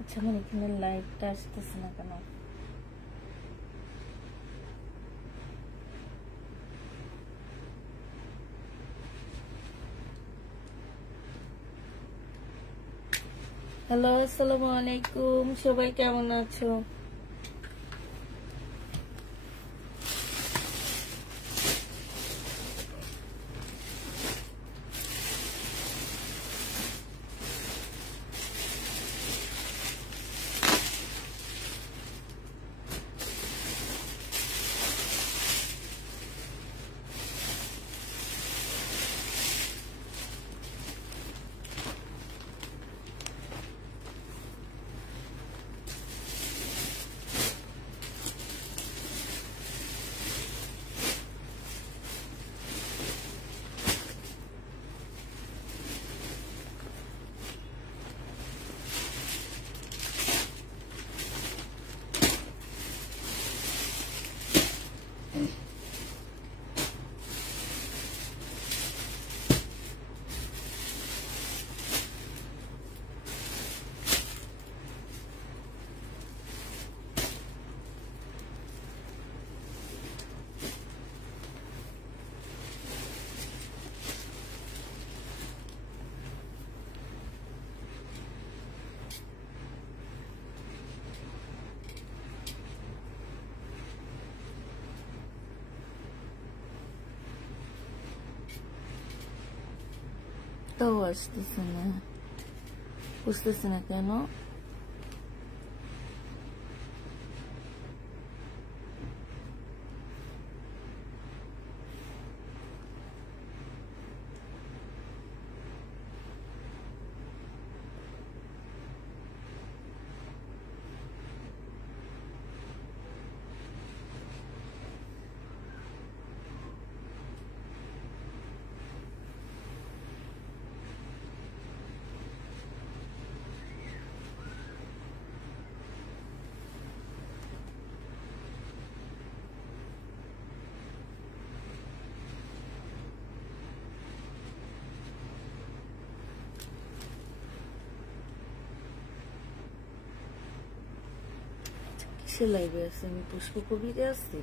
আচ্ছা, আমার এখানে লাইটটা আসতেছে না কেন? হ্যালো, আসসালামু আলাইকুম, সবাই কেমন আছো? তো আসতেছে না, বুঝতেছে না কেন। কিসে লাইভে আছে? আমি পুষ্প কবিরে আছি।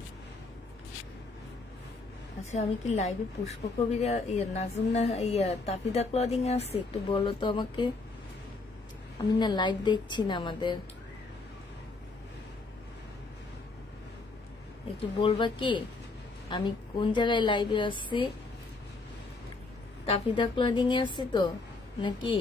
আচ্ছা, আমি কি লাইভে পুষ্প কবিরা নাজুম না তাফিদা ক্লদিং এ আছি? একটু বলো তো আমাকে। আমি না লাইভ দেখছি না আমাদের, একটু বলবা কি আমি কোন জায়গায় লাইভে আছি? তাফিদা ক্লদিং এ আছি তো নাকি?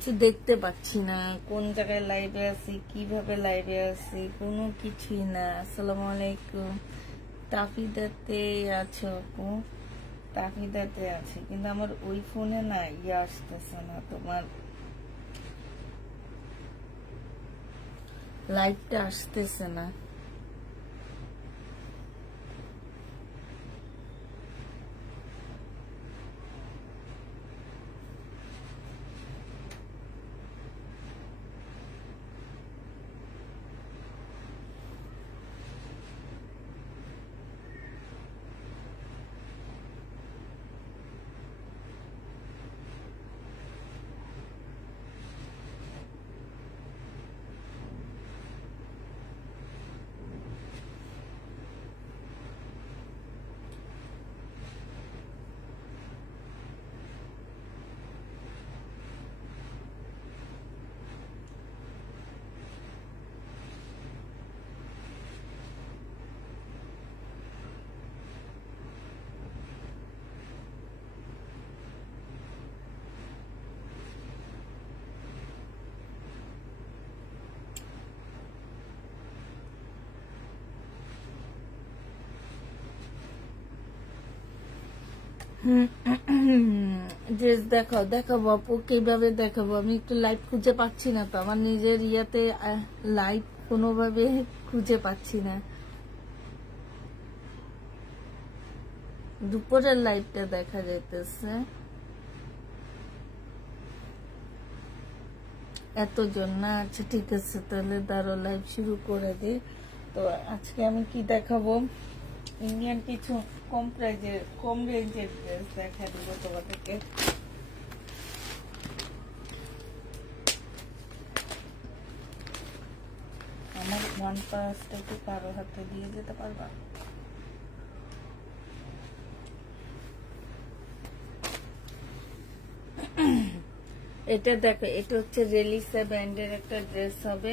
কিছু দেখতে পাচ্ছি না, কোন জায়গায় লাইভে আছি, কিভাবে লাইভে আছি, কোনো কিছুই না। আসসালামু আলাইকুম। তাফিদাতে আছো আপু? তাফিদাতে আছে, কিন্তু আমার ওই ফোনে না আসতেছে না, তোমার লাইভটা আসতেছে না। ড্রেস দেখাও, দেখাবো আপু, কিভাবে দেখাবো? আমি একটু লাইভ খুঁজে পাচ্ছি না তো, আমার নিজের ইয়াতে লাইভ কোনোভাবে খুঁজে পাচ্ছি না। দুপুরের লাইভটা দেখা যাইতেছে, এতজন না। আচ্ছা ঠিক আছে, তাহলে দাঁড়ো লাইভ শুরু করে দে। তো তো আজকে আমি কি দেখাবো, ইন্ডিয়ান কিছু কম রেঞ্জের ড্রেস দেখা দিব তোমাদেরকে। আমার ওয়ান পার্সটা একটু কারো হাতে দিয়ে যেতে পারবা? এটা দেখো, এটা হচ্ছে রেলিসা ব্র্যান্ডের একটা ড্রেস হবে,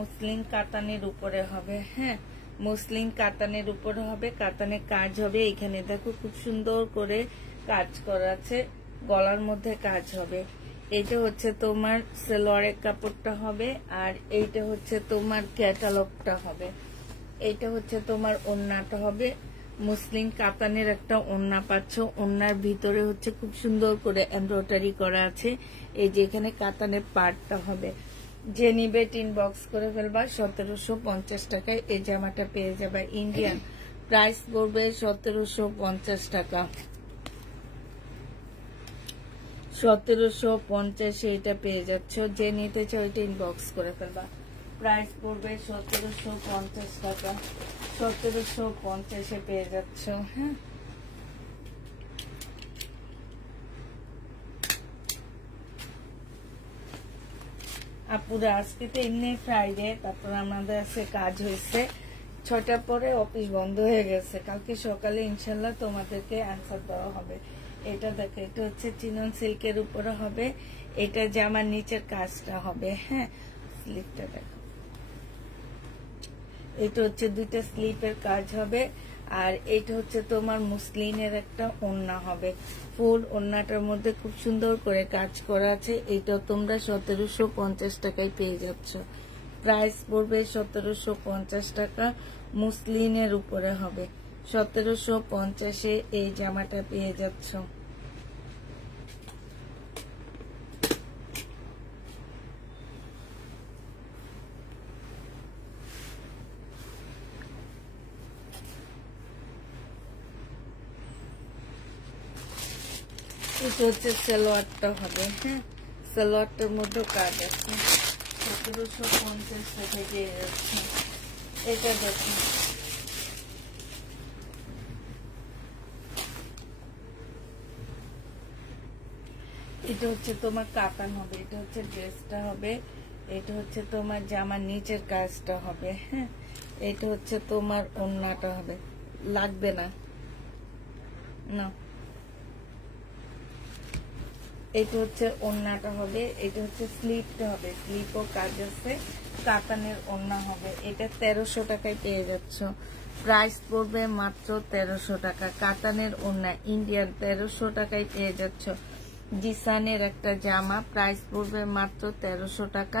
মুসলিম কাতানের উপরে হবে। হ্যাঁ, মুসলিম কাতানের উপরে হবে, কাতানের কাজ হবে। এখানে দেখো খুব সুন্দর করে কাজ করা আছে, গলার মধ্যে কাজ হবে। এটা হচ্ছে তোমার সালোয়ারের কাপড়টা হবে, আর এইটা হচ্ছে তোমার ক্যাটালগটা হবে। এইটা হচ্ছে তোমার ওড়নাটা হবে, মুসলিম কাতানের একটা ওড়না পাচ্ছ। ওড়নার ভিতরে হচ্ছে খুব সুন্দর করে এমব্রয়ডারি করা আছে। এই যে এখানে কাতানের পার্টটা হবে। যে নিবে ইনবক্স করে ফেলবা। 1750 টাকায় এই জামাটা পেয়ে যাবে। ইন্ডিয়ান প্রাইস পড়বে 1750 টাকা। 1750 এটা পেয়ে যাচ্ছ। যে নিতে চাও এটা ইনবক্স করে ফেলবা। প্রাইস পড়বে 1750 টাকা। 1750 পেয়ে যাচ্ছ। হ্যাঁ, আপুরা আজকে তো এমনি ফ্রাইডে, তারপর আমাদের আছে কাজ হয়েছে 6টার পরে অফিস বন্ধ হয়ে গেছে। কালকে সকালে ইনশাল্লাহ তোমাদেরকে অ্যান্সার দেওয়া হবে। এটা দেখো, এটা হচ্ছে চিনন সিল্কের উপরে হবে। এটা জামার নিচের কাজটা হবে। হ্যাঁ, স্লিপটা দেখো, এটা হচ্ছে দুইটা স্লিপের কাজ হবে। আর এটা হচ্ছে তোমার মুসলিনের একটা ওড়না হবে। ফুল ওড়নাটার মধ্যে খুব সুন্দর করে কাজ করা আছে। এটা তোমরা 1750 টাকায় পেয়ে যাচ্ছ। প্রাইস পড়বে 1750 টাকা। মুসলিনের উপরে হবে। 1750 এই জামাটা পেয়ে যাচ্ছ। এটা হচ্ছে সালোয়ারটা হবে। হ্যাঁ, সালোয়ারটার মধ্যে কাজ আছে। 1750 টাকা পেয়ে যাচ্ছে। এটা দেখুন, এটা হচ্ছে তোমার কাতান হবে। এটা হচ্ছে ড্রেসটা হবে। এটা হচ্ছে তোমার জামার নিচের কাজটা হবে। হ্যাঁ, এটা হচ্ছে তোমার ওড়নাটা হবে। লাগবে না, না, এটা হচ্ছে ওড়নাটা হবে। এটা হচ্ছে স্লিপটা হবে, স্লিপও কাজ আছে। কাতানের ওড়না হবে। এটা 1300 টাকায় পেয়ে যাচ্ছ। প্রাইস পড়বে মাত্র 1300 টাকা। কাতানের ওড়না ইন্ডিয়ান 1300 টাকায় পেয়ে যাচ্ছ। জিসানের একটা জামা, প্রাইস পড়বে মাত্র 1300 টাকা।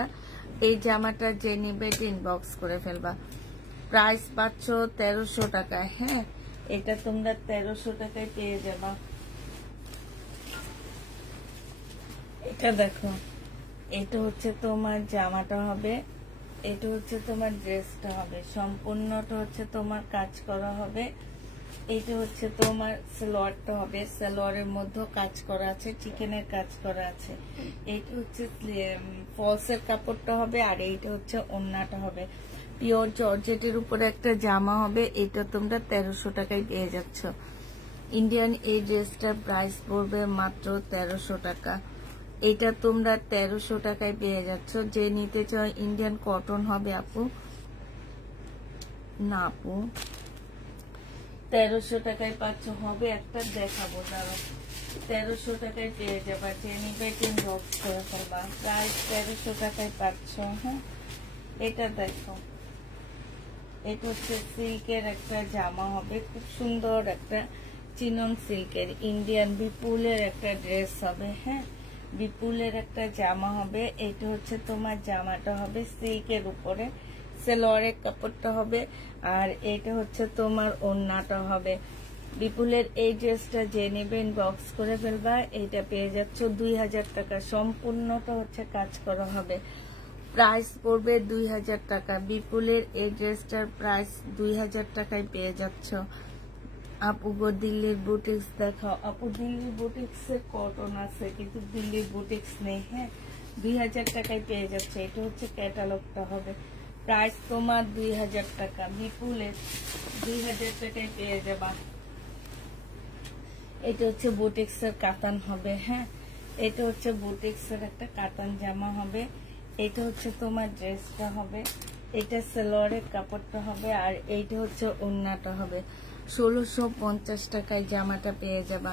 এই জামাটা যে নিবে ইনবক্স করে ফেলবা। প্রাইস পাচ্ছ 1300 টাকা। হ্যাঁ, এটা তোমরা 1300 টাকায় পেয়ে যাবা। এটা দেখো, এটা হচ্ছে তোমার জামাটা হবে। এটা হচ্ছে তোমার ড্রেসটা হবে। সম্পূর্ণটা হচ্ছে তোমার কাজ করা হবে। এটা হচ্ছে তোমার সালোয়ারটা হবে। সালোয়ারের মধ্যে কাজ করা আছে, চিকেনের কাজ করা আছে। এইটা হচ্ছে ফলসের কাপড়টা হবে। আর এইটা হচ্ছে ওড়নাটা হবে। পিওর জর্জেটের উপরে একটা জামা হবে। এটা তোমরা 1300 টাকায় পেয়ে যাচ্ছ। ইন্ডিয়ান এই ড্রেসটার প্রাইস পড়বে মাত্র 1300 টাকা। এটা তোমরা 1300 টাকায় পেয়ে যাচ্ছ। যে নিতে চাও ইন্ডিয়ান কটন হবে আপু, না আপু 1300 টাকায় পাচ্ছ। হবে একটা দেখাবো, দাঁড়ো। 1300 টাকায় পেয়ে যাবা। যে নিবে ইনবক্স করে ফেলবা। প্রাইস 1300 টাকায় পাচ্ছ। হ্যাঁ, এটা দেখো, এটা হচ্ছে সিল্কের একটা জামা হবে। খুব সুন্দর একটা চিনন সিল্কের ইন্ডিয়ান বিপুলের একটা ড্রেস হবে। হ্যাঁ, বিপুলের একটা জামা হবে। এটা হচ্ছে তোমার জামাটা হবে সিল্কের উপরে, সালোয়ারের কাপড়টা হবে। আর এটা হচ্ছে তোমার ওড়নাটা হবে। বিপুলের এই ড্রেসটা যে নেবে ইনবক্স করে ফেলবা। এইটা পেয়ে যাচ্ছ 2000 টাকা। সম্পূর্ণটা হচ্ছে কাজ করা হবে। প্রাইস পড়বে 2000 টাকা। বিপুলের এই ড্রেসটার প্রাইস 2000 টাকায় পেয়ে যাচ্ছ। আপু গো দিল্লির বুটিক্স দেখাও। আপু দিল্লির বুটিক্সে কটন আছে, কিন্তু দিল্লির বুটিক্স নেই। হ্যাঁ, 2000 টাকায় পেয়ে যাচ্ছে। এটা হচ্ছে ক্যাটালগটা হবে। প্রাইস তোমার 2000 টাকা, বিপুলের 2000 টাকায় পেয়ে যাবা। এটা হচ্ছে বুটিক্সের কাতান হবে। হ্যাঁ, এটা হচ্ছে বুটিক্সের একটা কাতান জামা হবে। এটা হচ্ছে তোমার ড্রেসটা হবে, এটা সালোয়ারের কাপড়টা হবে, আর এইটা হচ্ছে ওড়নাটা হবে। 1650 টাকায় জামাটা পেয়ে যাবা।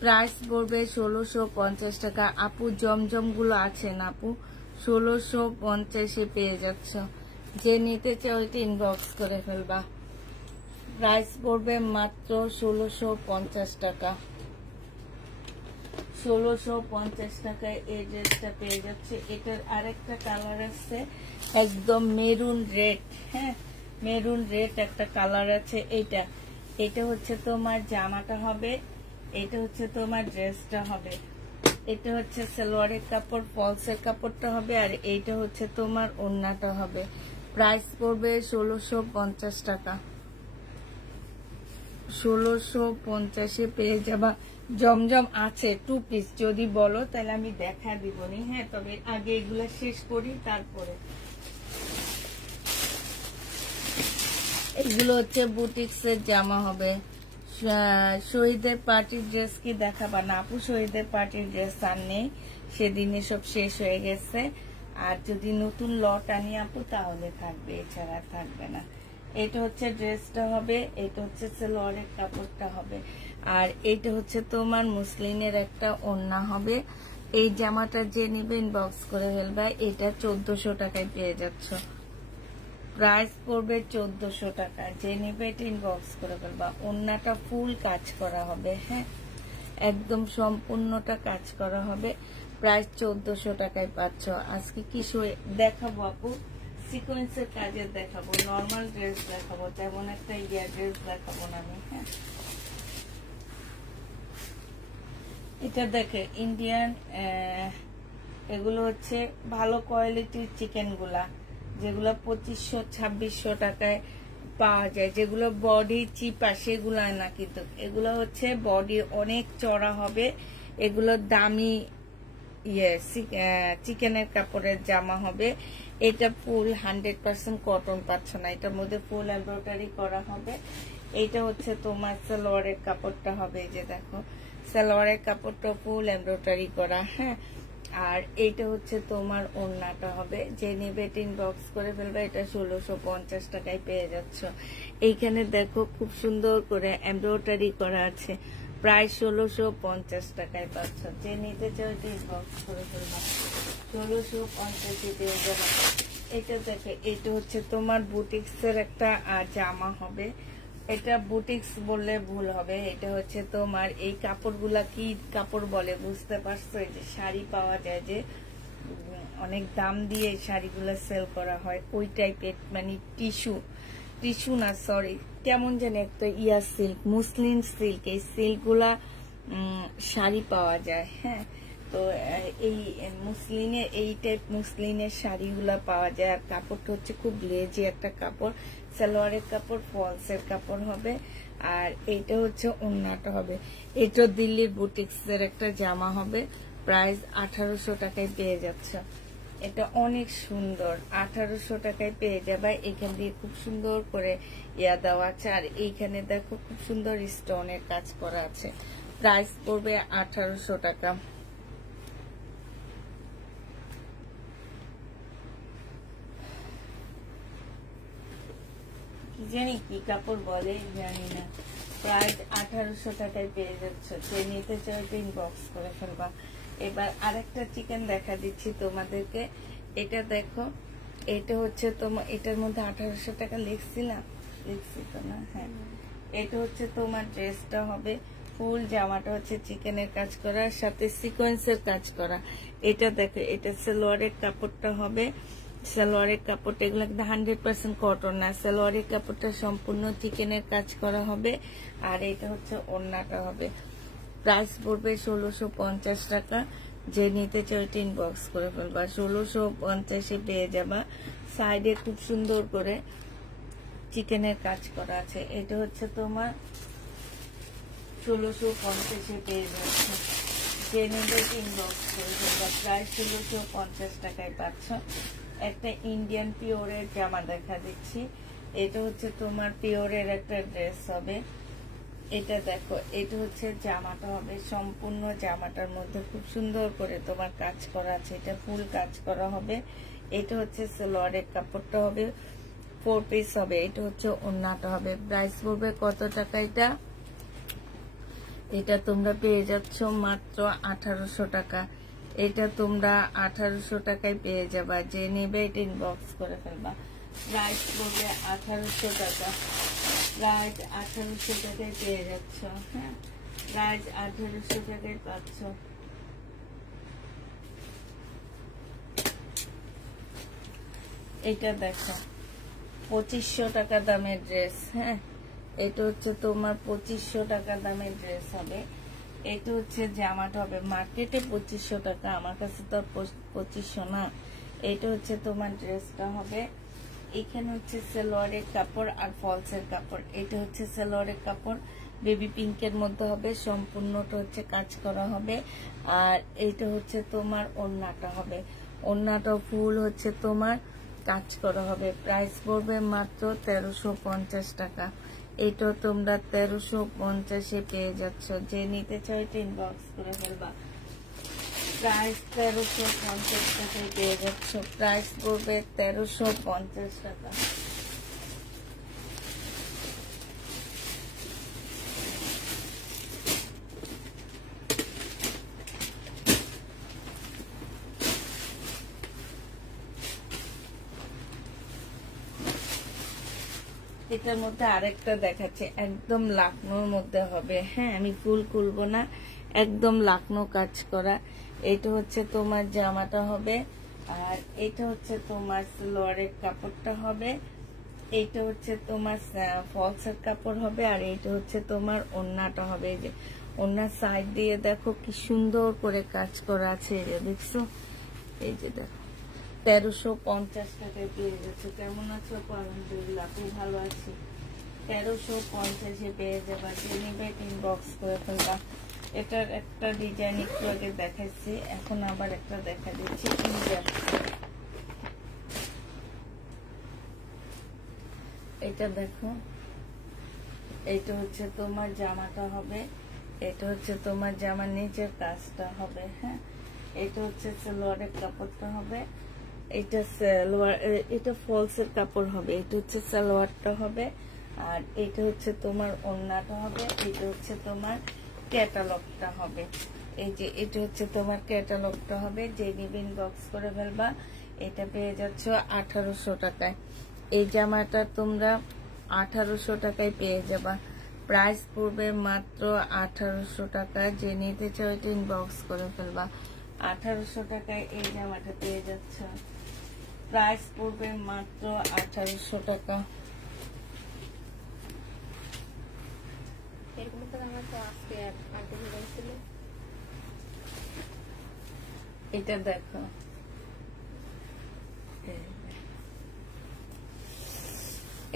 প্রাইস পড়বে 1650 টাকা। আপু জমজম গুলো আছে না আপু, 1650-এ পেয়ে যাচ্ছ। যে নিতে চাও ওইটা ইনবক্স করে ফেলবা। প্রাইস পড়বে মাত্র 1650 টাকা। 1650 টাকায় এই ড্রেসটা পেয়ে যাচ্ছে। এটার আরেকটা কালার আছে একদম মেরুন রেড। হ্যাঁ, মেরুন রেড একটা কালার আছে। এটা হচ্ছে তোমার জামাটা হবে, এটা হচ্ছে তোমার ড্রেসটা হবে। এটা হচ্ছে সালোয়ারের কাপড়, ফলসের কাপড়টা হবে, আর এইটা হচ্ছে তোমার ওড়নাটা হবে। প্রাইস পড়বে 1650 টাকা। 1650-এ পেয়ে যাবা। জমজম আছে 2 পিস, যদি বলো তাহলে আমি দেখা দিবনি। হ্যাঁ, তবে আগে এগুলো শেষ করি, তারপরে এগুলো হচ্ছে বুটিক্সের জামা হবে। শহীদের পার্টির ড্রেস কি দেখাবা না আপু? শহীদের পার্টির ড্রেস আর নেই, সেদিনে সব শেষ হয়ে গেছে। আর যদি নতুন লট আনি আপু তাহলে থাকবে, এছাড়া থাকবে না। এটা হচ্ছে ড্রেসটা হবে, এটা হচ্ছে সালোয়ারের কাপড়টা হবে, আর এইটা হচ্ছে তোমার মুসলিনের একটা ওড়না হবে। এই জামাটা যে নিবে ইনবক্স করে ফেলবে। এটা 1400 টাকায় পেয়ে যাচ্ছ। প্রাইস পড়বে 1400 টাকা। যে নিবে এটা ইনবক্স করে ফেলবা। ওড়নাটা ফুল কাজ করা হবে। হ্যাঁ, একদম সম্পূর্ণটা কাজ করা হবে। প্রাইস 1400 টাকায় পাচ্ছ। আজকে কি দেখাবো আপু? সিকোয়েন্সের কাজের দেখাবো, নর্মাল ড্রেস দেখাবো, তেমন একটা ড্রেস দেখাবো না আমি। হ্যাঁ, এটা দেখে ইন্ডিয়ান, এগুলো হচ্ছে ভালো কোয়ালিটির চিকেন গুলা, যেগুলো 2500-2600 টাকায় পাওয়া যায়, যেগুলো বডি চিপা সেগুলা না, কিন্তু এগুলো হচ্ছে বডি অনেক চড়া হবে। এগুলো দামি চিকেনের কাপড়ের জামা হবে। এটা ফুল 100% কটন পাচ্ছ না, এটার মধ্যে ফুল এমব্রয়ডারি করা হবে। এইটা হচ্ছে তোমার সালোয়ারের কাপড়টা হবে, যে দেখো সালোয়ারের কাপড়টা ফুল এমব্রয়ডারি করা। হ্যাঁ, আর এইটা হচ্ছে তোমার ওড়নাটা হবে। যে নেবে ইনবক্স করে ফেলবে। এটা 1650 টাকায় পেয়ে যাচ্ছ। এইখানে দেখো খুব সুন্দর করে এমব্রয়ডারি করা আছে। প্রায় 1650 টাকায় পাচ্ছ। যে নিতে চাও এটা ইনবক্স করে ফেলবা। 1650 পেয়ে যাবে। এটা দেখে, এটা হচ্ছে তোমার বুটিক্সের একটা জামা হবে। এটা বুটিক্স বললে ভুল হবে, এটা হচ্ছে তোমার এই কাপড়গুলা কি কাপড় বলে বুঝতে পারছো? এই যে শাড়ি পাওয়া যায়, যে অনেক দাম দিয়ে শাড়িগুলা সেল করা হয়, ওই টাইপের, মানে টিস্যু না, সরি, কেমন জানি একটা সিল্ক, মুসলিম সিল্ক, এই সিল্কগুলা শাড়ি পাওয়া যায়। হ্যাঁ, তো এই মুসলিনে এই টাইপ মুসলিনের শাড়িগুলা পাওয়া যায়। আর কাপড়টা হচ্ছে খুব লেজি একটা কাপড়, সালোয়ারের কাপড়, ফলসের কাপড় হবে। আর এইটা হচ্ছে ওড়নাটা হবে। এটা দিল্লির বুটিক্সের একটা জামা হবে। প্রাইস 1800 টাকায় পেয়ে যাচ্ছে। এটা অনেক সুন্দর, 1800 টাকায় পেয়ে যাবে। এখান দিয়ে খুব সুন্দর করে দেওয়া আছে, আর এইখানে দেখো খুব সুন্দর স্টোনের কাজ করা আছে। প্রাইস পড়বে 1800 টাকা। জানি কি কাপড় বলে জানি না। প্রাইস 1800 টাকায় পেয়ে যাচ্ছে। যে নিতে চাও ইনবক্স করে ফেলবা। এবার আরেকটা চিকেন দেখা দিচ্ছি তোমাদেরকে। এটা দেখো, এটা হচ্ছে তোমার, এটার মধ্যে 1800 টাকা লিখছি তো না? হ্যাঁ, এটা হচ্ছে তোমার ড্রেসটা হবে। ফুল জামাটা হচ্ছে চিকেনের কাজ করা, সাথে সিকোয়েন্সের কাজ করা। এটা দেখো, এটা সালোয়ারের কাপড়টা হবে। সালোয়ারের কাপড়টা এগুলো 100% কটন না, সালোয়ারের কাপড়টা সম্পূর্ণ চিকেনের কাজ করা হবে। আর এটা হচ্ছে ওড়নাটা হবে। প্রাইস পড়বে 1650 টাকা। যে নিতে চাও এটা ইনবক্স করে ফেলবা। 1650-এ পেয়ে যাবা। সাইডে খুব সুন্দর করে চিকেনের কাজ করা আছে। এটা হচ্ছে তোমার 1650-এ পেয়ে যাচ্ছে। যে নিতে ইনবক্স করে ফেলবা। প্রাইস 1650 টাকায় পাচ্ছ। একটা ইন্ডিয়ান পিওরের জামা দেখা দিচ্ছি। এটা হচ্ছে তোমার পিওরের একটা ড্রেস হবে। এটা দেখো, এটা হচ্ছে জামাটা হবে, সম্পূর্ণ জামাটার মধ্যে খুব সুন্দর করে তোমার কাজ করা আছে, এটা ফুল কাজ করা হবে। এটা হচ্ছে সালোয়ারের কাপড়টা হবে, 4 পিস হবে। এটা হচ্ছে ওড়নাটা হবে। প্রাইস পড়বে কত টাকা? এটা তোমরা পেয়ে যাচ্ছ মাত্র 1800 টাকা। এটা তোমরা 1800 টাকায় পেয়ে যাবা। যে নেবে এটা ইনবক্স করে ফেলবা। প্রাইস পড়বে 1800 টাকা। প্রাইস 1800 টাকায় পেয়ে যাচ্ছ। হ্যাঁ, প্রাইস 1800 টাকায় পাচ্ছ। এটা দেখো, 2500 টাকা দামের ড্রেস। হ্যাঁ, এটা হচ্ছে তোমার 2500 টাকা দামের ড্রেস হবে। এটা হচ্ছে জামাটা হবে মার্কেটে 2500 টাকা, আমার কাছে তো 2500 না। এটা হচ্ছে তোমার ড্রেসটা হবে। এখানে হচ্ছে সালোয়ারের কাপড় আর ফলসের কাপড়। এটা হচ্ছে সালোয়ারের কাপড়, বেবি পিঙ্কের মধ্যে হবে, সম্পূর্ণটা হচ্ছে কাজ করা হবে। আর এইটা হচ্ছে তোমার ওড়নাটা হবে, ওড়নাটা ফুল হচ্ছে তোমার কাজ করা হবে। প্রাইস পড়বে মাত্র 1350 টাকা। এটা তোমরা 1350-এ পেয়ে যাচ্ছ। যে নিতে চাও এটা ইনবক্স করে ফেলবা। প্রাইস 1350 টাকায় পেয়ে যাচ্ছ। প্রাইস পড়বে 1350 টাকা। এটার মধ্যে আরেকটা দেখাচ্ছে, একদম লাকনোর মধ্যে হবে। হ্যাঁ, আমি ফুল খুলবো না, একদম লাকনো কাজ করা। এটা হচ্ছে তোমার জামাটা হবে, আর এটা হচ্ছে তোমার সালোয়ারের কাপড়টা হবে। এইটা হচ্ছে তোমার ফলসের কাপড় হবে, আর এইটা হচ্ছে তোমার ওড়নাটা হবে। এই যে ওড়নার সাইড দিয়ে দেখো কি সুন্দর করে কাজ করা আছে, এই যে দেখছো, এই যে দেখো 1350 টাকায় পেয়ে যাচ্ছে। কেমন আছো? আলহামদুলিল্লাহ, খুব ভালো আছি। 1350-এ পেয়ে যাবা। যে নিবে ইনবক্স করে ফেলবা। এটার একটা ডিজাইন একটু আগে দেখাচ্ছি, এখন আবার একটা দেখা দিচ্ছি। এটা দেখো, এইটা হচ্ছে তোমার জামাটা হবে। এটা হচ্ছে তোমার জামার নিচের কাজটা হবে। হ্যাঁ, এটা হচ্ছে সালোয়ারের কাপড়টা হবে। এটা সালোয়ার, এটা ফলসের কাপড় হবে। এটা হচ্ছে সালোয়ারটা হবে, আর এটা হচ্ছে তোমার ওড়নাটা হবে। এটা হচ্ছে তোমার ক্যাটালগটা হবে। এই যে এটা হচ্ছে তোমার ক্যাটালগটা হবে। যে নিবেন বক্স করে ফেলবা। এটা পেয়ে যাচ্ছ 1800 টাকায়। এই জামাটা তোমরা 1800 টাকায় পেয়ে যাবা। প্রাইস পড়বে মাত্র 1800 টাকা। যে নিতে চাও এটা ইনবক্স করে ফেলবা। 1800 টাকায় এই জামাটা পেয়ে যাচ্ছ। প্রাইস পড়বে মাত্র 1800 টাকা। এটা দেখো,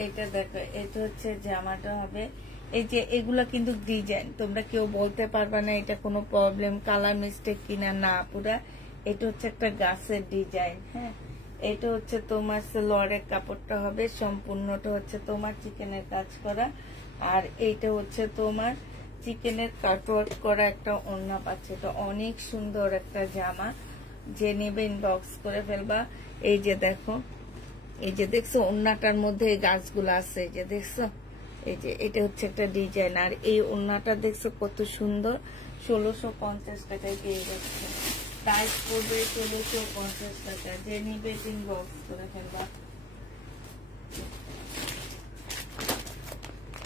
এটা দেখো, এটা হচ্ছে জামাটা হবে। এই যে এগুলা কিন্তু ডিজাইন, তোমরা কেউ বলতে পারবে না এটা কোনো প্রবলেম, কালার মিস্টেক কিনা না, পুরা এটা হচ্ছে একটা গাছের ডিজাইন। হ্যাঁ, এটা হচ্ছে তোমার সালোয়ারের কাপড়টা হবে, সম্পূর্ণটা হচ্ছে তোমার চিকেনের কাজ করা। আর এইটা হচ্ছে তোমার চিকেনের কাটওয়ার্ক করা একটা ওড়না পাচ্ছে। এটা অনেক সুন্দর একটা জামা। যে নেবে ইনবক্স করে ফেলবা। এই যে দেখো, এই যে দেখছো ওড়নাটার মধ্যে এই গাছগুলো আছে, এই যে দেখছো, এই যে এটা হচ্ছে একটা ডিজাইন। আর এই ওড়নাটা দেখছো কত সুন্দর। 1650 টাকায় পেয়ে যাচ্ছে। প্রাইস পড়বে 1650 টাকা। যে নিবে ইনবক্স করে ফেলবা।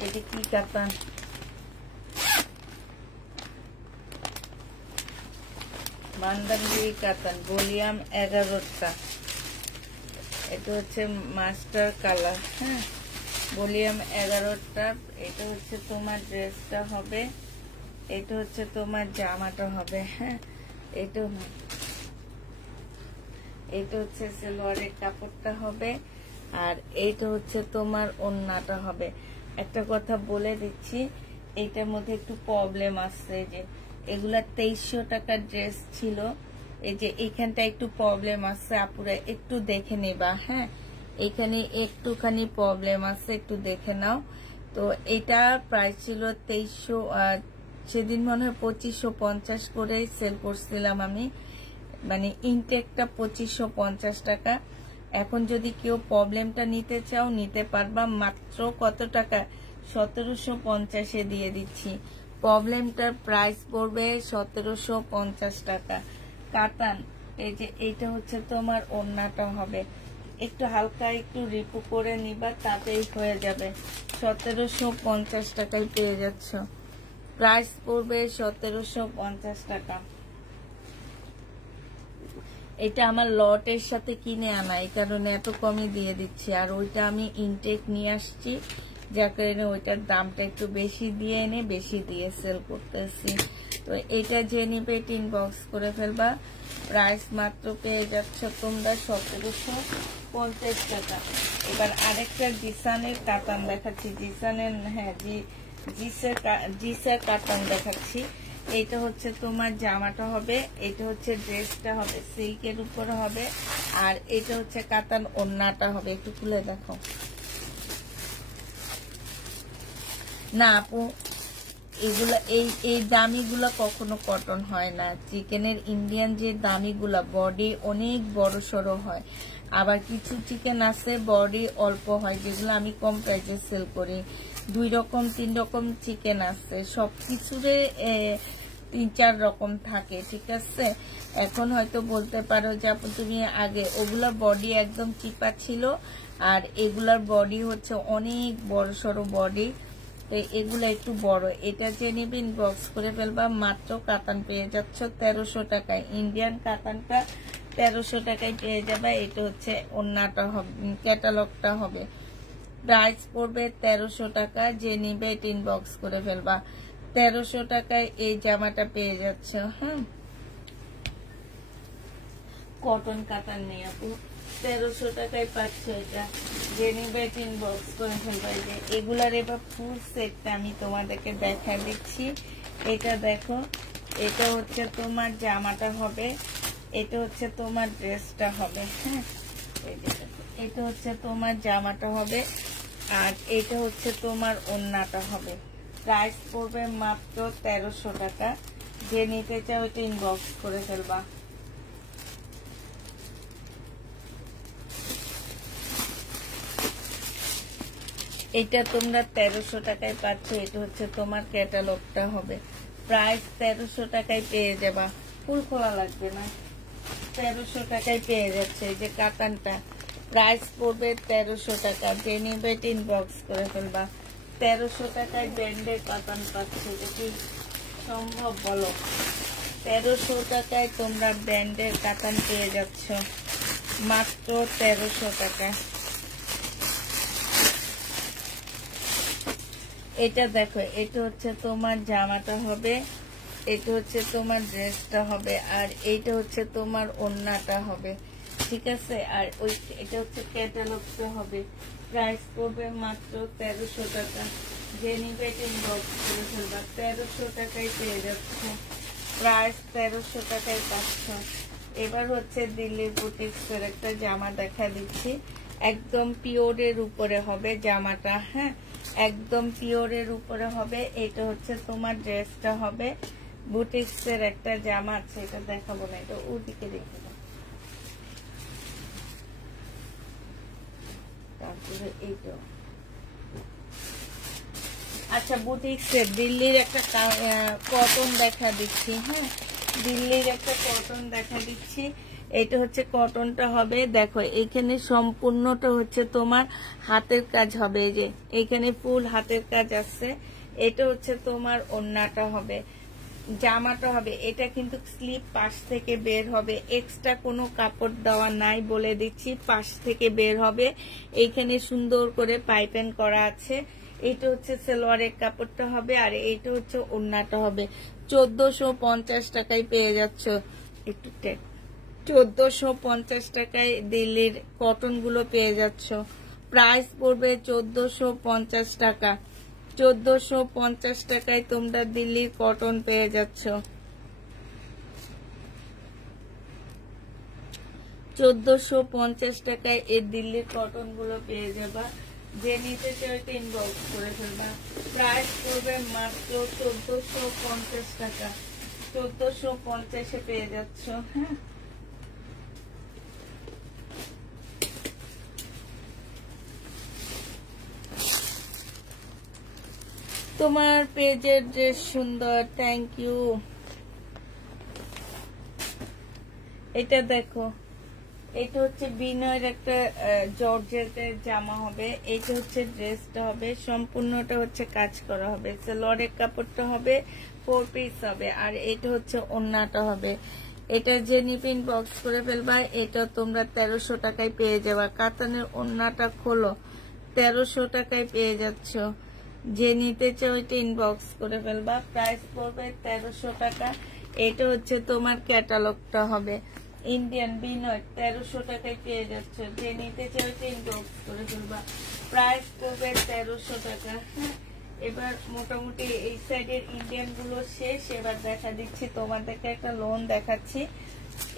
এটা কি কাতান? মান্দারগিরি কাতান, ভলিউম 11টা। এটা হচ্ছে মাস্টার কালার। হ্যাঁ, ভলিউম 11টা। এটা হচ্ছে তোমার ড্রেসটা হবে। এটা হচ্ছে তোমার জামাটা হবে। হ্যাঁ, এটা হচ্ছে সালোয়ারের কাপড়টা হবে, আর এইটা হচ্ছে তোমার ওড়নাটা হবে। একটা কথা বলে দিচ্ছি, এইটার মধ্যে একটু প্রবলেম আসছে। যে এগুলা 2300 টাকার ড্রেস ছিল, এই যে এইখানটা একটু প্রবলেম আছে, আপুরা একটু দেখে নেবা। হ্যাঁ, এখানে একটুখানি প্রবলেম আছে, একটু দেখে নাও। তো এটা প্রাইস ছিল 2300, সেদিন মনে হয় 2550 করে সেল করছিলাম আমি, মানে ইনটেকটা 2550 টাকা। এখন যদি কেউ প্রবলেমটা নিতে চাও নিতে পারবা, মাত্র কত টাকা, 1750 দিয়ে দিচ্ছি। প্রবলেমটার প্রাইস পড়বে 1750 টাকা। কাতান, এই যে এইটা হচ্ছে তোমার ওড়নাটা হবে, একটু হালকা একটু রিপু করে নিবা, তাতেই হয়ে যাবে। 1750 টাকায় পেয়ে যাচ্ছ, প্রাইস পড়বে 1750 টাকা। এটা আমার লটের সাথে কিনে আনা, এই কারণে এত কমই দিয়ে দিচ্ছি। আর ওইটা আমি ইনটেক নিয়ে আসছি, যার কারণে ওইটার দামটা একটু বেশি দিয়ে এনে বেশি দিয়ে সেল করতেছি। তো এটা যে নিবে ইনবক্স করে ফেলবা, প্রাইস মাত্র পেয়ে যাচ্ছ তোমরা 1750 টাকা। এবার আরেকটা জিসানের কাতান দেখাচ্ছি, জিসানের, হ্যাঁ জিসের কাতান দেখাচ্ছি। এটা হচ্ছে তোমার জামাটা হবে, এটা হচ্ছে ড্রেসটা হবে, সিল্কের উপরে হবে, আর এটা হচ্ছে কাতান ওড়নাটা হবে। একটু খুলে দেখো না আপু, এগুলা এই দামিগুলা কখনো কটন হয় না। চিকেনের ইন্ডিয়ান যে দামিগুলা বডি অনেক বড় সড়ো হয়, আবার কিছু চিকেন আছে বডি অল্প হয়, যেগুলো আমি কম প্রাইসে সেল করি। 2 রকম 3 রকম চিকেন আছে, সবকিছুরে 3-4 রকম থাকে, ঠিক আছে। এখন হয়তো বলতে পারো যে আপু তুমি আগে ওগুলার বডি একদম চিপা ছিল, আর এগুলার বডি হচ্ছে অনেক বড় সড়ো বডি, তো এগুলো একটু বড়। এটা যে নিবে ইনবক্স করে ফেলবা, মাত্র কাতান পেয়ে যাচ্ছ 1300 টাকায়। ইন্ডিয়ান কাতানটা 1300 টাকায় পেয়ে যাবে। এটা হচ্ছে ওড়নাটা হবে, ক্যাটালগটা হবে, প্রাইস পড়বে 1300 টাকা। যে নিবে এটা ইনবক্স করে ফেলবা, 1300 টাকায় এই জামাটা পেয়ে যাচ্ছ। হ্যাঁ, কটন কাতান নেই আপু, 1300 টাকায় পাচ্ছ এটা। যে নিবে ইনবক্স করে ফেলবা। যে এগুলার এবার ফুল সেটটা আমি তোমাদেরকে দেখা দিচ্ছি। এটা দেখো, এটা হচ্ছে তোমার জামাটা হবে, এটা হচ্ছে তোমার ড্রেসটা হবে। হ্যাঁ, এটা হচ্ছে তোমার জামাটা হবে, আর এটা হচ্ছে তোমার ওড়নাটা হবে। প্রাইস পড়বে মাত্র 1300 টাকা। যে নিতে চাও এটা ইনবক্স করে ফেলবা। এটা তোমরা 1300 টাকায় পাচ্ছ। এটা হচ্ছে তোমার ক্যাটালগটা হবে, প্রাইস 1300 টাকায় পেয়ে যাবা। ফুল খোলা লাগবে না, 1300 টাকায় পেয়ে যাচ্ছে। এই যে কাতানটা, প্রাইস পড়বে 1300 টাকা। যে নিবে ইনবক্স করে ফেলবা। 1300 টাকায় ব্র্যান্ডের কাতান পাচ্ছে, যদি সম্ভব বলো। 1300 টাকায় তোমরা ব্র্যান্ডের কাতান পেয়ে যাচ্ছ, মাত্র 1300 টাকায়। এটা দেখো, এটা হচ্ছে তোমার জামাটা হবে, এটা হচ্ছে তোমার ড্রেসটা হবে, আর এইটা হচ্ছে তোমার ওড়নাটা হবে, ঠিক আছে। আর ওই এটা হচ্ছে ক্যাটালগটা হবে। প্রাইস পড়বে মাত্র 1300 টাকা। যে নিবে ইনবক্স করে ফেলবা, 1300 টাকায় পেয়ে যাচ্ছে, প্রাইস 1300 টাকায় পাচ্ছ। এবার হচ্ছে দিল্লির বুটিক্সের একটা জামা দেখা দিচ্ছি, একদম পিওরের উপরে হবে জামাটা। হ্যাঁ, একদম পিওরের উপরে হবে। এটা হচ্ছে তোমার ড্রেসটা হবে। বুটিক্সের একটা জামা আছে, এটা দেখাবো না, এটা ওদিকে রেখে দাও। তারপরে এইটা, আচ্ছা বুটিক্সের দিল্লির একটা কটন দেখা দিচ্ছি। হ্যাঁ, দিল্লির একটা কটন দেখা দিচ্ছি। এটা হচ্ছে কটনটা হবে, দেখো এখানে সম্পূর্ণটা হচ্ছে তোমার হাতের কাজ হবে, এই যে এখানে ফুল হাতের কাজ আছে। এটা হচ্ছে তোমার ওড়নাটা হবে, জামাটা হবে। এটা কিন্তু স্লিপ পাশ থেকে বের হবে, এক্সট্রা কোনো কাপড় দেওয়া নাই বলে দিচ্ছি, পাশ থেকে বের হবে। এইখানে সুন্দর করে পাইপেন করা আছে। এটা হচ্ছে সালোয়ারের কাপড়টা হবে, আর এইটা হচ্ছে ওড়নাটা হবে। 1450 টাকায় পেয়ে যাচ্ছ। একটু 1450 টাকায় দিল্লির কটন গুলো পেয়ে যাচ্ছ। প্রাইস পড়বে 1450 টাকা। 1450 টাকায় তোমরা দিল্লির কটন পেয়ে যাচ্ছ। 1450 টাকায় এই দিল্লির কটন গুলো পেয়ে যাবা। যে নিতে চাও ইনবক্স করে ফেলবা। প্রাইস পড়বে মাত্র 1450 টাকা। 1450 পেয়ে যাচ্ছ। হ্যাঁ, তোমার পেজের ড্রেস সুন্দর, থ্যাংক ইউ। এটা দেখো, এটা হচ্ছে বিনয়ের একটা জর্জেটের জামা হবে। এটা হচ্ছে ড্রেসটা হবে, সম্পূর্ণটা হচ্ছে কাজ করা হবে। সালোয়ারের কাপড়টা হবে 4 পিস হবে, আর এটা হচ্ছে ওড়নাটা হবে। এটা যে নিপিন বক্স করে ফেলবা, এটা তোমরা 1300 টাকায় পেয়ে যাবা। কাতানের ওড়নাটা খোলো, 1300 টাকায় পেয়ে যাচ্ছ। যে নিতে চাও ওইটা ইনবক্স করে ফেলবা। প্রাইস পড়বে 1300 টাকা। এটা হচ্ছে তোমার ক্যাটালগটা হবে। ইন্ডিয়ান বিনয় 1300 টাকায় পেয়ে যাচ্ছ। যে নিতে চাও ওইটা ইনবক্স করে ফেলবা। প্রাইস পড়বে 1300 টাকা। হ্যাঁ, এবার মোটামুটি এই সাইডের ইন্ডিয়ান গুলো শেষ। এবার দেখা দিচ্ছি তোমাদেরকে একটা লোন দেখাচ্ছি।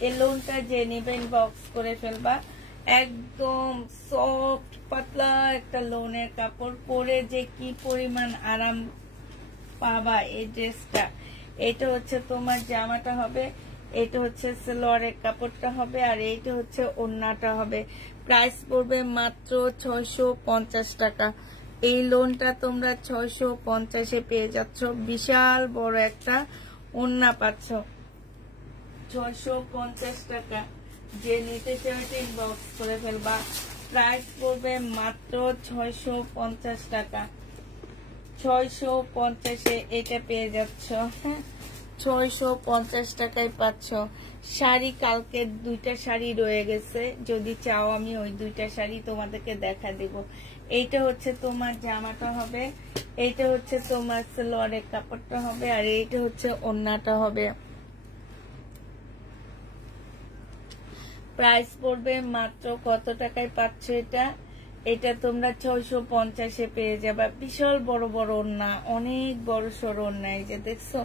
এই লোনটা যে নিবে ইনবক্স করে ফেলবা। একদম সফট পাতলা একটা লোনের কাপড়, পরে যে কি পরিমাণ আরাম পাবা এই ড্রেসটা। এটা হচ্ছে তোমার জামাটা হবে, এটা হচ্ছে সালোয়ারের কাপড়টা হবে, আর এইটা হচ্ছে ওড়নাটা হবে। প্রাইস পড়বে মাত্র 650 টাকা। এই লোনটা তোমরা 650 পেয়ে যাচ্ছ। বিশাল বড় একটা ওড়না পাচ্ছ 650 টাকা। যে নিতে চাও ইনবক্স করে ফেলবা। প্রাইস পড়বে মাত্র 650 টাকা। 650 এটা পেয়ে যাচ্ছ। হ্যাঁ, 650 টাকায় পাচ্ছ। শাড়ি কালকে 2টা শাড়ি রয়ে গেছে, যদি চাও আমি ওই 2টা শাড়ি তোমাদেরকে দেখা দেব। এইটা হচ্ছে তোমার জামাটা হবে, এইটা হচ্ছে তোমার সালোয়ারের কাপড়টা হবে, আর এইটা হচ্ছে ওড়নাটা হবে। প্রাইস পড়বে মাত্র কত টাকায় পাচ্ছ এটা? এটা তোমরা 650 পেয়ে যাবে। বিশাল বড় বড় ওড়না, অনেক বড় সড় ওড়না, এই যে দেখছো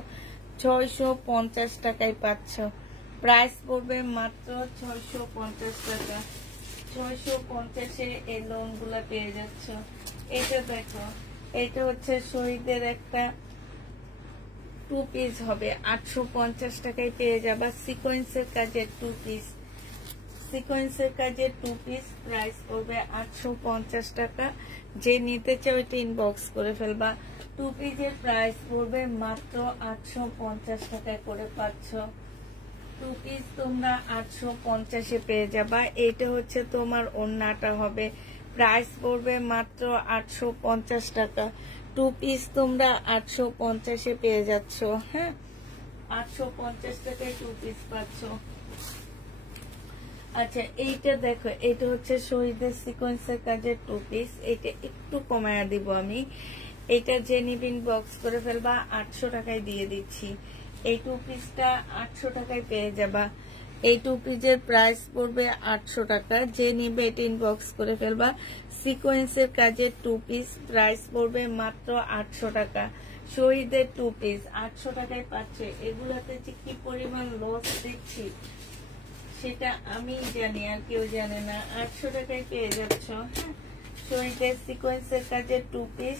650 টাকায় পাচ্ছ। প্রাইস পড়বে মাত্র 650 টাকা। 650 এই লোন গুলা পেয়ে যাচ্ছ। এটা দেখো, এটা হচ্ছে শহীদের একটা 2 পিস হবে, 850 টাকায় পেয়ে যাবা। সিকোয়েন্সের কাজের 2 পিস, সিকোয়েন্সের কাজে 2 পিস। প্রাইস পড়বে 850 টাকা। যে নিতে চাও এটা ইনবক্স করে ফেলবা। 2 পিসের প্রাইস পড়বে মাত্র 850 টাকায় করে পাচ্ছ। 2 পিস তোমরা 850 পেয়ে যাবা। এটা হচ্ছে তোমার ওড়নাটা হবে। প্রাইস পড়বে মাত্র 850 টাকা। 2 পিস তোমরা 850 পেয়ে যাচ্ছ। হ্যাঁ, 850 টাকায় 2 পিস পাচ্ছ। আচ্ছা, এইটা দেখো, এটা হচ্ছে শহীদের সিকোয়েন্সের কাজের 2 পিস। এটা একটু কমায়া দিব আমি। এটা যে নিবিন বক্স করে ফেলবা, 800 টাকায় দিয়ে দিচ্ছি। এই 2 পিসটা 800 টাকায় পেয়ে যাবা। এই 2 পিসের প্রাইস পড়বে 800 টাকা। যে নিবে এটা ইনবক্স করে ফেলবা। সিকোয়েন্সের কাজের 2 পিস, প্রাইস পড়বে মাত্র 800 টাকা। শহীদের 2 পিস 800 টাকায় পাচ্ছে। এগুলাতে যে কি পরিমাণ লস দিচ্ছি সেটা আমি জানি, আর কেউ জানে না। 800 টাকায় পেয়ে যাচ্ছ। হ্যাঁ, শহীদের সিকোয়েন্সের কাজের 2 পিস।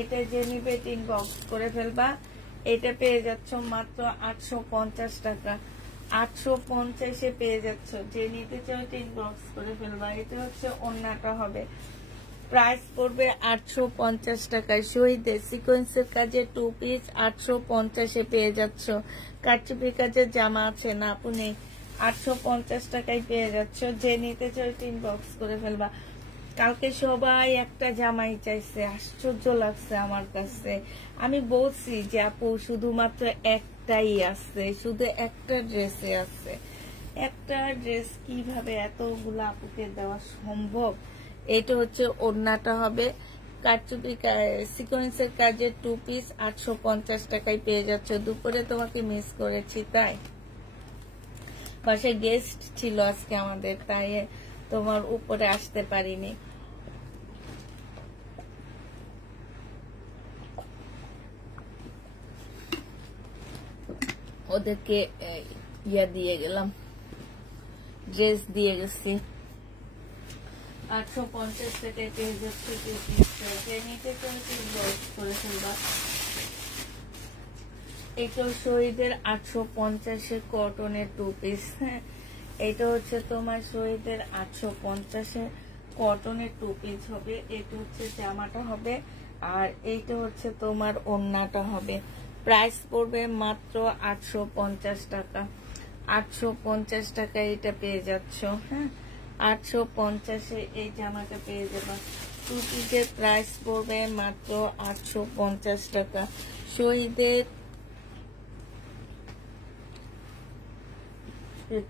এটা যে নিবে ইনবক্স করে ফেলবা। এটা পেয়ে যাচ্ছ মাত্র 850 টাকা। 850 পেয়ে যাচ্ছ। যে নিতে চাও ইনবক্স করে ফেলবা। এটা হচ্ছে ওড়নাটা হবে। প্রাইস পড়বে 850 টাকায়। শহীদের সিকোয়েন্সের কাজে 2 পিস 850 পেয়ে যাচ্ছ। কারচুপি কাজের জামা আছে না আপনি, 850 টাকায় পেয়ে যাচ্ছ। যে নিতে চাও ইনবক্স করে ফেলবা। কালকে সবাই একটা জামাই চাইছে, আশ্চর্য লাগছে আমার কাছে। আমি বলছি যে আপু শুধুমাত্র একটাই আছে, শুধু একটা ড্রেসে আছে। একটা ড্রেস কিভাবে এতগুলো আপুকে দেওয়া সম্ভব? এটা হচ্ছে ওড়নাটা হবে। কারচুপি সিকোয়েন্সের কাজে 2 পিস 850 টাকায় পেয়ে যাচ্ছ। দুপুরে তোমাকে মিস করেছি, তাই বাসায় গেস্ট ছিল আজকে আমাদের, তাই তোমার উপরে আসতে পারিনি। ওদেরকে ইয়া দিয়ে গেলাম, ড্রেস দিয়ে গেছি। 850 টাকায় পেয়ে যাচ্ছে টু পিসটা। যে নিতে চাই ইনবক্স করে ফেলবা। এটা শহীদের 850 কটনের টু পিস। হ্যাঁ, এটা হচ্ছে তোমার শহীদের 850 কটনের টু পিস হবে। এটা হচ্ছে জামাটা হবে, আর এইটা হচ্ছে তোমার ওড়নাটা হবে। প্রাইস পড়বে মাত্র 850 টাকা। 850 টাকায় এটা পেয়ে যাচ্ছ। হ্যাঁ, 850 এই জামাটা পেয়ে যাবা। টু পিসের প্রাইস পড়বে মাত্র 850 টাকা। শহীদের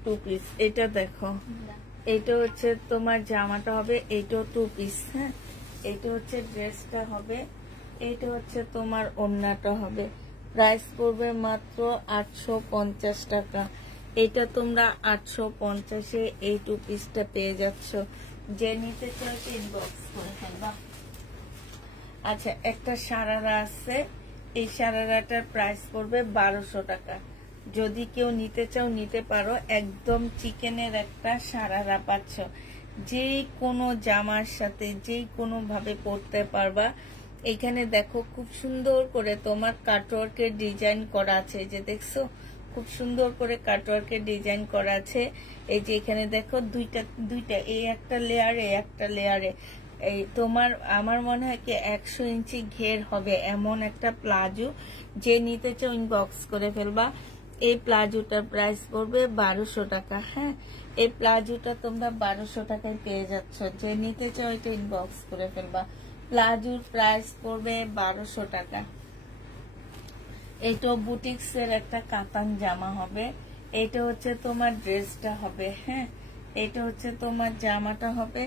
টু পিস। এটা দেখো, এটা হচ্ছে তোমার জামাটা হবে, এইটাও টু পিস। হ্যাঁ, এটা হচ্ছে ড্রেসটা হবে, এইটা হচ্ছে তোমার ওড়নাটা হবে। প্রাইস পড়বে মাত্র 850 টাকা। এটা তোমরা 850 এই টু পিসটা পেয়ে যাচ্ছ। যে নিতে চাও ইনবক্স করে ফেলবা। আচ্ছা, একটা সারারা আছে, এই সারারাটার প্রাইস পড়বে 1200 টাকা। যদি কেউ নিতে চাও নিতে পারো। একদম চিকেনের একটা সারারা পাচ্ছ, যে কোনো জামার সাথে যে কোনো ভাবে পরতে পারবা। এখানে দেখো খুব সুন্দর করে তোমার কাটওয়ার্কের ডিজাইন করা আছে, যে দেখছো খুব সুন্দর করে কাটওয়ার্কের ডিজাইন করা আছে। এই যে এখানে দেখো দুইটা এই একটা লেয়ারে একটা লেয়ারে এই তোমার আমার মনে হয় কি 100 ইঞ্চি ঘের হবে এমন একটা প্লাজো। যে নিতে চাও ইনবক্স করে ফেলবা। এই প্লাজোটার প্রাইস পড়বে 1200 টাকা। হ্যাঁ, এই প্লাজোটা তোমরা 1200 টাকায় পেয়ে যাচ্ছ। যে নিতে চাও এটা ইনবক্স করে ফেলবা। প্লাজোর প্রাইস পড়বে 1200 টাকা। এইটা বুটিক্সের একটা কাতান জামা হবে। এটা হচ্ছে তোমার ড্রেসটা হবে। হ্যাঁ, এটা হচ্ছে তোমার জামাটা হবে,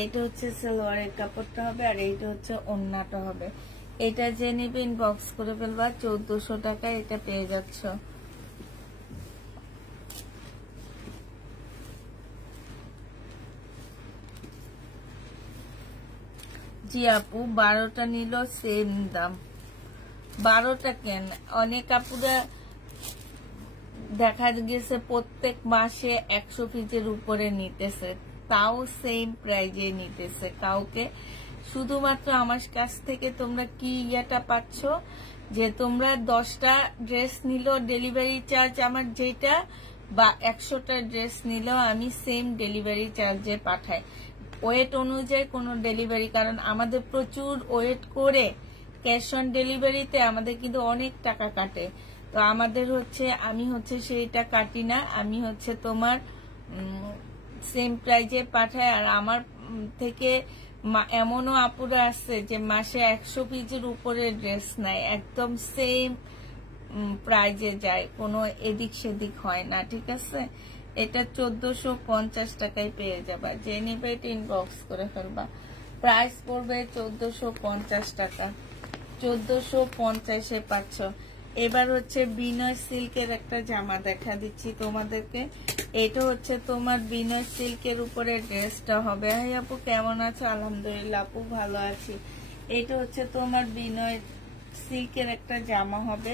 এইটা হচ্ছে সালোয়ারের কাপড়টা হবে, আর এইটা হচ্ছে ওড়নাটা হবে। এটা যে নেবে ইনবক্স করে ফেলবা। 1400 টাকা এটা পেয়ে যাচ্ছ। জি আপু, 12টা নিল সেম দাম। 12টা কেন, অনেক আপুরা দেখা গেছে প্রত্যেক মাসে 100 পিসের উপরে নিতেছে, তাও সেম প্রাইজে নিতেছে। কাউকে শুধুমাত্র আমার কাছ থেকে তোমরা কি ইয়াটা পাচ্ছ, যে তোমরা 10টা ড্রেস নিল ডেলিভারি চার্জ আমার যেটা, বা 100টা ড্রেস নিল আমি সেম ডেলিভারি চার্জে পাঠাই। ওয়েট অনুযায়ী কোনো ডেলিভারি, কারণ আমাদের প্রচুর ওয়েট করে ক্যাশ অন ডেলিভারিতে আমাদের কিন্তু অনেক টাকা কাটে। তো আমাদের হচ্ছে আমি হচ্ছে সেইটা কাটি না, আমি হচ্ছে তোমার সেম প্রাইজে পাঠাই। আর আমার থেকে এমনও আপুরা আছে যে মাসে 100 পিসের উপরে ড্রেস নেয়, একদম সেম প্রাইজে যায়, কোনো এদিক সেদিক হয় না। ঠিক আছে, এটা 1450 টাকায় পেয়ে যাবা। যে নিবে এটা ইনবক্স করে ফেলবা। প্রাইস পড়বে 1450 টাকা। 1450 পাচ্ছ। এবার হচ্ছে বিনয় সিল্কের একটা জামা দেখা দিচ্ছি তোমাদেরকে। এটা হচ্ছে তোমার বিনয় সিল্কের উপরে ড্রেসটা হবে। হাই আপু, কেমন আছো? আলহামদুলিল্লাহ আপু, ভালো আছি। এটা হচ্ছে তোমার বিনয় সিল্কের একটা জামা হবে।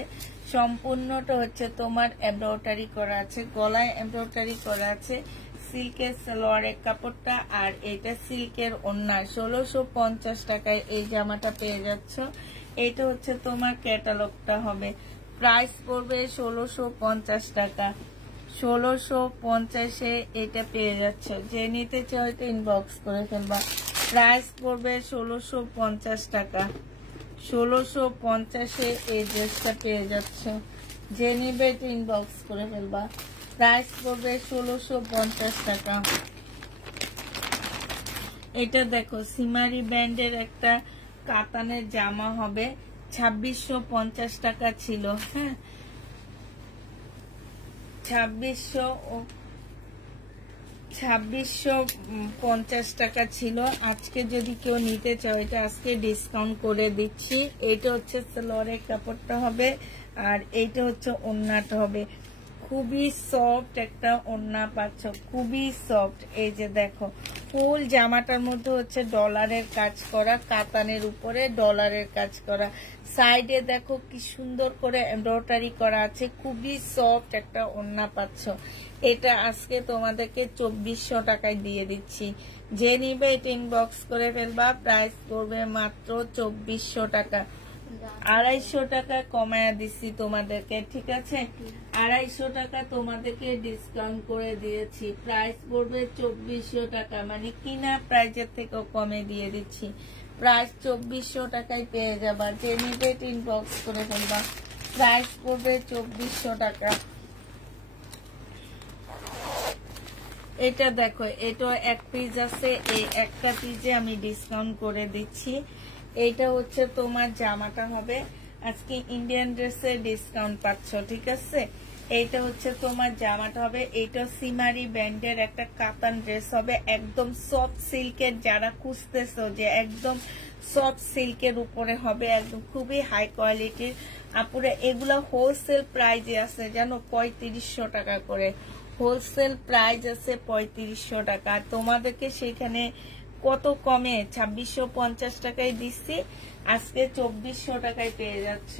সম্পূর্ণটা হচ্ছে তোমার এমব্রয়ডারি করা আছে, গলায় এমব্রয়ডারি করা আছে। সিল্কের সালোয়ারের কাপড়টা, আর এটা সিল্কের ওড়না। 1650 টাকায় এই জামাটা পেয়ে যাচ্ছ। এটা হচ্ছে তোমার ক্যাটালগটা হবে। প্রাইস পড়বে 1650 টাকা। 1650 এটা পেয়ে যাচ্ছে। যে নিতে চাও এটা ইনবক্স করে ফেলবা। প্রাইস পড়বে 1650 টাকা। 1650 এই ড্রেসটা পেয়ে যাচ্ছে। যে নিবে এটা ইনবক্স করে ফেলবা। প্রাইস পড়বে 1650 টাকা। এটা দেখো সিমারি ব্যান্ডের একটা কাতানের জামা হবে। 2650 টাকা ছিল। হ্যাঁ, 2650 টাকা ছিল। আজকে যদি কেউ নিতে চাও এটা আজকে ডিসকাউন্ট করে দিচ্ছি। এটা হচ্ছে সালোয়ারের কাপড়টা হবে, আর এইটা হচ্ছে ওড়নাটা হবে। খুবই সফট একটা ওড়না পাচ্ছ, খুবই সফট। এই যে দেখো ফুল জামাটার মধ্যে হচ্ছে ডলারের কাজ করা, কাতানের উপরে ডলারের কাজ করা, সাইডে দেখো কি সুন্দর করে এমব্রয়ডারি করা আছে, খুবই সফট একটা ওড়না পাচ্ছ। এটা আজকে তোমাদেরকে 2400 টাকায় দিয়ে দিচ্ছি। যে নিবে এটা ইনবক্স করে ফেলবা, প্রাইস পড়বে মাত্র 2400 টাকা। 250 টাকা কমায়া দিচ্ছি তোমাদেরকে, ঠিক আছে? 250 টাকা তোমাদেরকে ডিসকাউন্ট করে দিয়েছি, প্রাইস পড়বে 2400 টাকা, মানে কিনা প্রাইজের থেকেও কমে দিয়ে দিচ্ছি। প্রাইস 2400 টাকায় পেয়ে যাবা, যে নিবে ইনবক্স করে ফেলবা, প্রাইস পড়বে 2400 টাকা। এটা দেখো, এটা এক পিস আছে, এই একটা পিসে আমি ডিসকাউন্ট করে দিচ্ছি। এইটা হচ্ছে তোমার জামাটা হবে, আজকে ইন্ডিয়ান ড্রেসের ডিসকাউন্ট পাচ্ছ, ঠিক আছে? এইটা হচ্ছে তোমার জামাটা হবে, এইটা সিমারি ব্যান্ডের একটা কাতান ড্রেস হবে, একদম সফট সিল্কের, যারা খুঁজতেছো যে একদম সফট সিল্কের উপরে হবে, একদম খুবই হাই কোয়ালিটির। আপুরে এগুলো হোলসেল প্রাইজে আছে জানো, 3500 টাকা করে হোলসেল প্রাইস আছে, 3500 টাকা। তোমাদেরকে সেখানে কত কমে 2650 টাকায় দিচ্ছি, আজকে 2400 টাকায় পেয়ে যাচ্ছ।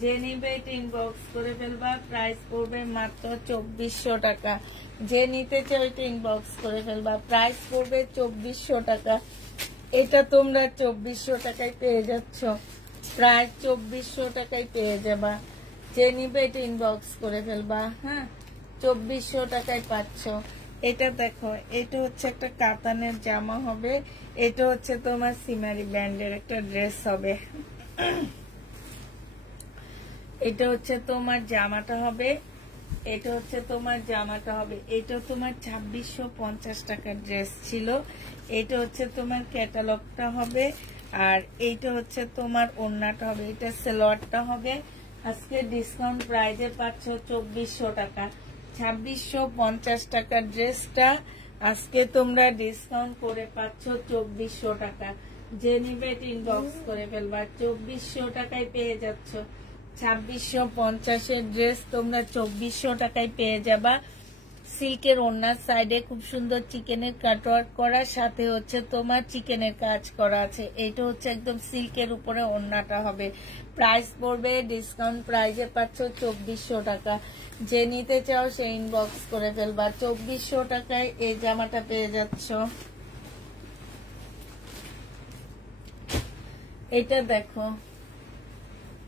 যে নিবে এটা ইনবক্স করে ফেলবা, প্রাইস পড়বে মাত্র 2400 টাকা। যে নিতে চাও এটা ইনবক্স করে ফেলবা, প্রাইস পড়বে 2400 টাকা। এটা তোমরা 2400 টাকায় পেয়ে যাচ্ছ, প্রাইস 2400 টাকায় পেয়ে যাবা। যে নিবে এটা ইনবক্স করে ফেলবা, হ্যাঁ 2400 টাকায় পাচ্ছ। এটা দেখো, এটা হচ্ছে একটা কাতানের জামা হবে, এটা হচ্ছে তোমার সিমারি ব্যান্ডের একটা ড্রেস হবে। এটা হচ্ছে তোমার জামাটা হবে, এটা হচ্ছে তোমার জামাটা হবে, এটা তোমার 2650 টাকার ড্রেস ছিল। এটা হচ্ছে তোমার ক্যাটালগটা হবে, আর এইটা হচ্ছে তোমার ওড়নাটা হবে, এটা সালোয়ারটা হবে। আজকে ডিসকাউন্ট প্রাইজে পাচ্ছ 2400 টাকা। 2650 টাকার ড্রেসটা আজকে তোমরা ডিসকাউন্ট করে পাচ্ছ 2400 টাকা। যে নিবে ইনবক্স করে ফেলবা, 2400 টাকায় পেয়ে যাচ্ছ। 2650 ড্রেস তোমরা 2400 টাকায় পেয়ে যাবা। সিল্কের ওড়নার সাইডে খুব সুন্দর চিকেনের কাটওয়ার্ক করা, সাথে হচ্ছে তোমার চিকেনের কাজ করা আছে। এইটা হচ্ছে একদম সিল্কের উপরে ওড়নাটা হবে, প্রাইস পড়বে ডিসকাউন্ট প্রাইজে পাচ্ছ 2400 টাকা। যে নিতে চাও সে ইনবক্স করে ফেলবা, 2400 টাকায় এই জামাটা পেয়ে যাচ্ছ। এটা দেখো,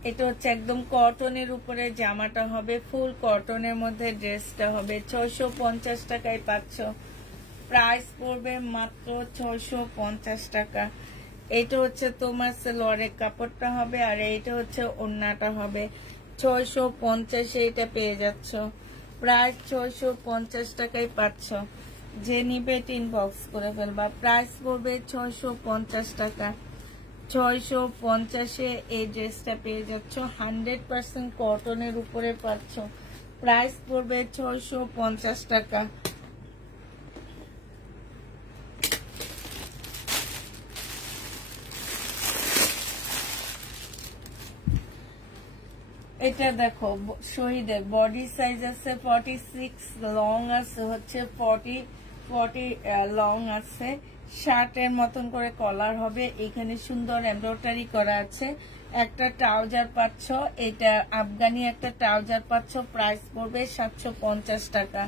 এটা হচ্ছে একদম কটনের উপরে জামাটা হবে, ফুল কটনের মধ্যে ড্রেসটা হবে, 650 টাকায় পাচ্ছ, প্রাইস পড়বে মাত্র 650 টাকা। এটা হচ্ছে তোমার সালোয়ারের কাপড়টা হবে, আর এইটা হচ্ছে ওড়নাটা হবে, 650 এটা পেয়ে যাচ্ছ, প্রাইস 650 টাকায় পাচ্ছ। যে নিবে ইনবক্স করে ফেলবা, প্রাইস পড়বে 650 টাকা। 650 এই ড্রেসটা পেয়ে যাচ্ছ, 100% কটনের উপরে পাচ্ছ, প্রাইস পড়বে 650 টাকা। এটা দেখো, শহীদের বডি সাইজ আছে 46, লং আছে হচ্ছে 40 লং আছে, শার্টের মতন করে কলার হবে, এখানে সুন্দর এমব্রয়ডারি করা আছে। একটা ট্রাউজার পাচ্ছ, এটা আফগানি একটা ট্রাউজার পাচ্ছ, প্রাইস পড়বে 750 টাকা।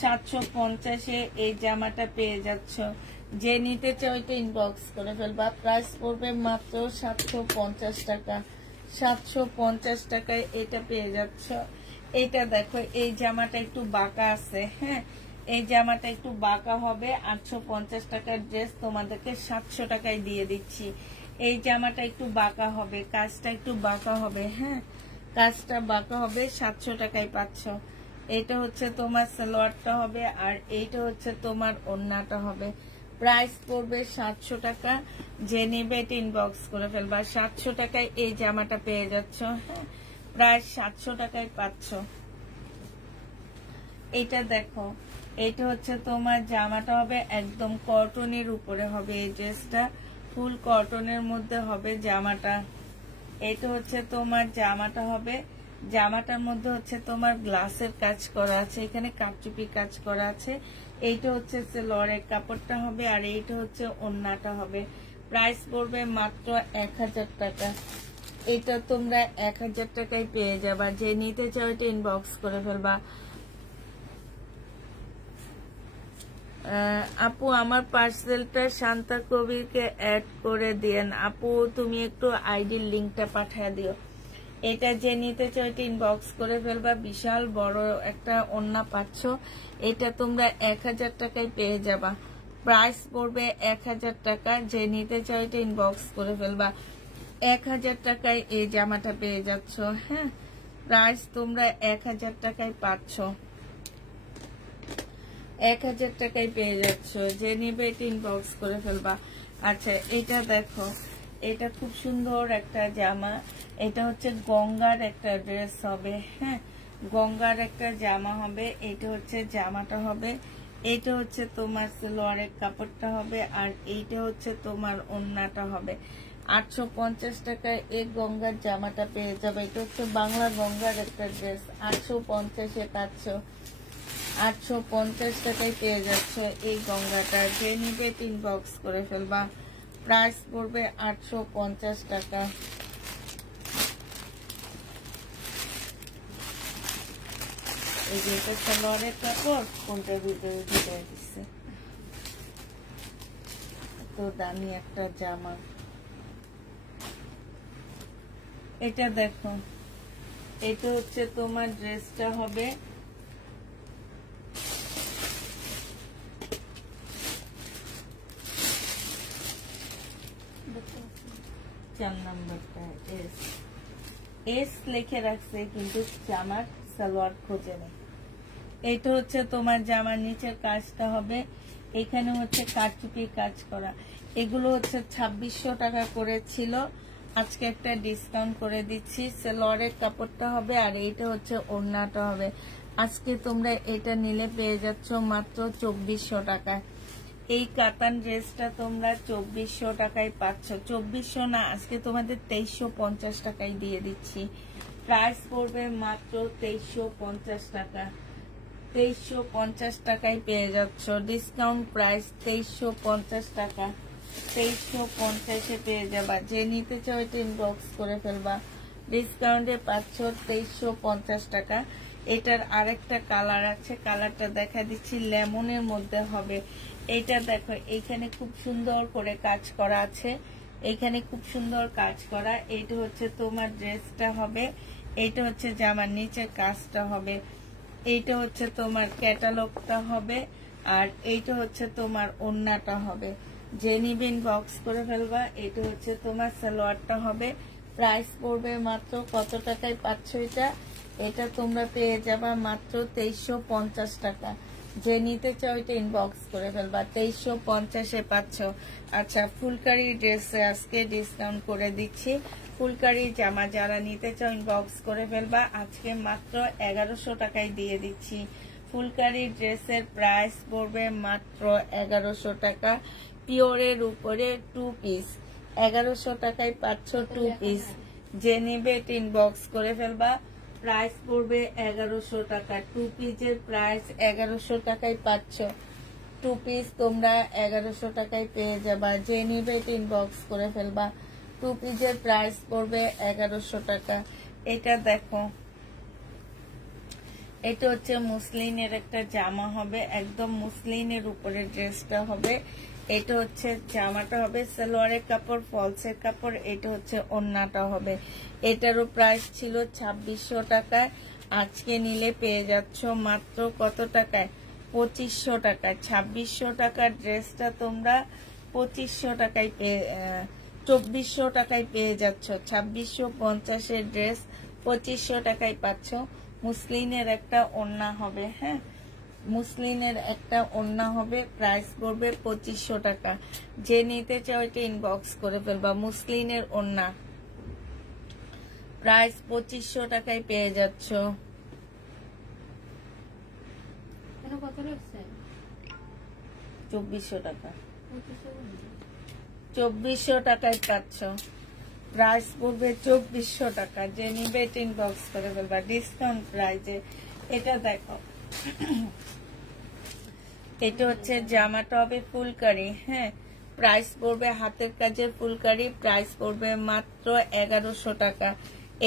750 এই জামাটা পেয়ে যাচ্ছ। যে নিতে চাও এটা ইনবক্স করে ফেলবা, প্রাইস পড়বে মাত্র 750 টাকা। 750 টাকায় এটা পেয়ে যাচ্ছ। এটা দেখো, এই জামাটা একটু বাঁকা আছে, হ্যাঁ এই জামাটা একটু বাঁকা হবে, 850 টাকার ড্রেস তোমাদেরকে 700 টাকায় দিয়ে দিচ্ছি। এই জামাটা একটু বাঁকা হবে, কাজটা একটু বাঁকা হবে, হ্যাঁ কাজটা বাঁকা হবে, 700 টাকায় পাচ্ছ। এটা হচ্ছে তোমার সালোয়ারটা হবে, আর এইটা হচ্ছে তোমার ওড়নাটা হবে, প্রাইস পড়বে 700 টাকা। যে নেবে এটা ইনবক্স করে ফেলবা, 700 টাকায় এই জামাটা পেয়ে যাচ্ছ, হ্যাঁ প্রায় 700 টাকায় পাচ্ছ। এটা দেখো, এটা হচ্ছে তোমার জামাটা হবে, একদম কটনের উপরে হবে, এই ড্রেসটা ফুল কটনের মধ্যে হবে জামাটা। এটা হচ্ছে তোমার জামাটা হবে, জামাটার মধ্যে হচ্ছে তোমার গ্লাসের কাজ করা আছে, এখানে কারচুপি কাজ করা আছে। এইটা হচ্ছে সেলোয়ারের কাপড়টা হবে, আর এইটা হচ্ছে ওড়নাটা হবে। প্রাইস পড়বে মাত্র 1000 টাকা। এটা তোমরা 1000 টাকায় পেয়ে যাবা। যে নিতে চাও এটা ইনবক্স করে ফেলবা। আপু আমার পার্সেলটা শান্তা কবিরকে অ্যাড করে দেন। আপু তুমি একটু আইডির লিংকটা পাঠিয়ে দিও। এটা যে নিতে চাও এটা ইনবক্স করে ফেলবা। বিশাল বড় একটা ওড়না পাচ্ছ, এটা তোমরা 1000 টাকায় পেয়ে যাবা। প্রাইস পড়বে 1000 টাকা। যে নিতে চাও এটা ইনবক্স করে ফেলবা। 1000 টাকায় এই জামাটা পেয়ে যাচ্ছ। হ্যাঁ, প্রাইস তোমরা 1000 টাকায় পাচ্ছ, 1000 টাকায় পেয়ে যাচ্ছ। যে নিবে এটা ইনবক্স করে ফেলবা। আচ্ছা, এটা দেখো, এটা খুব সুন্দর একটা জামা। এটা হচ্ছে গঙ্গার একটা ড্রেস হবে। হ্যাঁ, গঙ্গার একটা জামা হবে। এটা হচ্ছে জামাটা হবে, এইটা হচ্ছে তোমার সালোয়ারের কাপড়টা হবে, আর এইটা হচ্ছে তোমার ওড়নাটা হবে। 850 টাকায় এই গঙ্গার জামাটা পেয়ে যাবে। এটা হচ্ছে বাংলা গঙ্গার একটা ড্রেস। 850-এ পাচ্ছ, 850 টাকায় পেয়ে যাচ্ছে এই গঙ্গাটা। যে নিবে ইনবক্স করে ফেলবা। প্রাইস পড়বে 850 টাকা। এই যে এটা সালোয়ারের কাপড়, কোনটা ভিতরে ভিতরে দিচ্ছে, তো দামি একটা জামা। এটা দেখো, এটা হচ্ছে তোমার ড্রেসটা হবে। চার নাম্বারটা এস লিখে রাখছে, কিন্তু জামার সালোয়ার খোঁজে নেই। এইটা হচ্ছে তোমার জামার নিচের কাজটা হবে। এখানে হচ্ছে কারচুপি কাজ করা। এগুলো হচ্ছে 2600 টাকা করে ছিল, আজকে একটা ডিসকাউন্ট করে দিচ্ছি। সালোয়ারের কাপড়টা হবে, আর এইটা হচ্ছে ওড়নাটা হবে। আজকে তোমরা এটা নিলে পেয়ে যাচ্ছ মাত্র 2400 টাকায়। এই কাতান ড্রেসটা তোমরা 2400 টাকায় পাচ্ছ। 2400 না, আজকে তোমাদের 2350 টাকায় দিয়ে দিচ্ছি। প্রাইস পড়বে মাত্র 2350 টাকা। 2350 টাকায় পেয়ে যাচ্ছ। ডিসকাউন্ট প্রাইস 2350 টাকা। 2350-এ পেয়ে যাবা। যে নিতে চাও এটা ইনবক্স করে ফেলবা। ডিসকাউন্টে পাচ্ছ 2350 টাকা। এটার আরেকটা কালার আছে, কালারটা দেখা দিচ্ছি, লেমনের মধ্যে হবে। এটা দেখো, এইখানে খুব সুন্দর করে কাজ করা আছে, এইখানে খুব সুন্দর কাজ করা। এইটা হচ্ছে তোমার ড্রেসটা হবে, এইটা হচ্ছে জামার নিচের কাজটা হবে, এইটা হচ্ছে তোমার ক্যাটালগটা হবে, আর এইটা হচ্ছে তোমার ওড়নাটা হবে। যে নিবে ইনবক্স করে ফেলবা। এটা হচ্ছে তোমার সালোয়ারটা হবে। প্রাইস পড়বে মাত্র কত টাকায় পাচ্ছ এটা? এটা তোমরা পেয়ে যাবা মাত্র 2350 টাকা। যে নিতে চাও এটা ইনবক্স করে ফেলবা। 2350-এ পাচ্ছ। আচ্ছা, ফুলকারি ড্রেসে আজকে ডিসকাউন্ট করে দিচ্ছি। ফুলকারি জামা যারা নিতে চাও ইনবক্স করে ফেলবা। আজকে মাত্র 1100 টাকায় দিয়ে দিচ্ছি। ফুলকারি ড্রেসের প্রাইস পড়বে মাত্র 1100 টাকা। পিওরের উপরে 2 পিস 1100 টাকায় পাচ্ছ 2 পিস। যে নিবে এটা ইনবক্স করে ফেলবা। প্রাইস পড়বে 1100 টাকা। 2 পিসের প্রাইস 1100 টাকায় পাচ্ছ। 2 পিস তোমরা 1100 টাকায় পেয়ে যাবা। যে নিবে এটা ইনবক্স করে ফেলবা। 2 পিসের প্রাইস পড়বে 1100 টাকা। এটা দেখো, এটা হচ্ছে মুসলিনের একটা জামা হবে, একদম মুসলিনের উপরে ড্রেসটা হবে। এটা হচ্ছে জামাটা হবে, সালোয়ারের কাপড়, ফলসের কাপড়। এটা হচ্ছে ওড়নাটা হবে। এটারও প্রাইস ছিল 2600 টাকায়। আজকে নিলে পেয়ে যাচ্ছ মাত্র কত টাকায়? 2500 টাকায়। 2600 টাকার ড্রেসটা তোমরা 2500 টাকায় পেয়ে 2400 টাকায় পেয়ে যাচ্ছ। 2650-এর ড্রেস 2500 টাকায় পাচ্ছ। মুসলিনের একটা ওড়না হবে। হ্যাঁ, মুসলিনের একটা ওড়না হবে। প্রাইস পড়বে 2500 টাকা। যে নিতে চাও এটা ইনবক্স করে ফেলবা। মুসলিনের ওড়না প্রাইস 2500 টাকায় পেয়ে যাচ্ছ। 2400 টাকা। 2400 টাকায় পাচ্ছ। প্রাইস পড়বে 2400 টাকা। যে নিবে ইনবক্স করে ফেলবা ডিসকাউন্ট প্রাইজে। এটা দেখো, এটা হচ্ছে জামাটা হবে ফুলকারি। হ্যাঁ, প্রাইস পড়বে হাতের কাজের ফুলকারি, প্রাইস পড়বে মাত্র 1100 টাকা।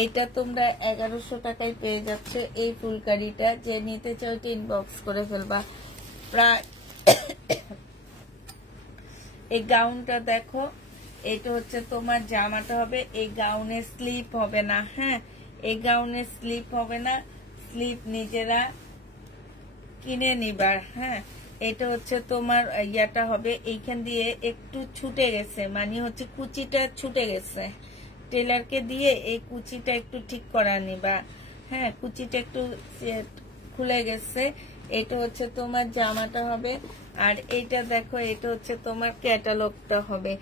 এটা তোমরা 1100 টাকায় পেয়ে যাচ্ছে এই ফুলকারিটা। যে নিতে চাও ইনবক্স করে ফেলবা। প্রায় এই গাউনটা দেখো, এটা হচ্ছে তোমার জামাটা হবে, এই গাউনের স্লিপ হবে না। হ্যাঁ, এই গাউনের স্লিপ হবে না, স্লিপ নিজেরা কিনে নিবার। হ্যাঁ, এটা হচ্ছে তোমার ইয়াটা হবে, এইখান দিয়ে একটু ছুটে গেছে, মানে হচ্ছে কুচিটা ছুটে গেছে। টেলারকে দিয়ে এই কুচিটা একটু ঠিক করা নিবা। হ্যাঁ, কুচিটা একটু খুলে গেছে। এটা হচ্ছে তোমার জামাটা হবে। আর এইটা দেখো, এটা হচ্ছে তোমার ক্যাটালগটা হবে।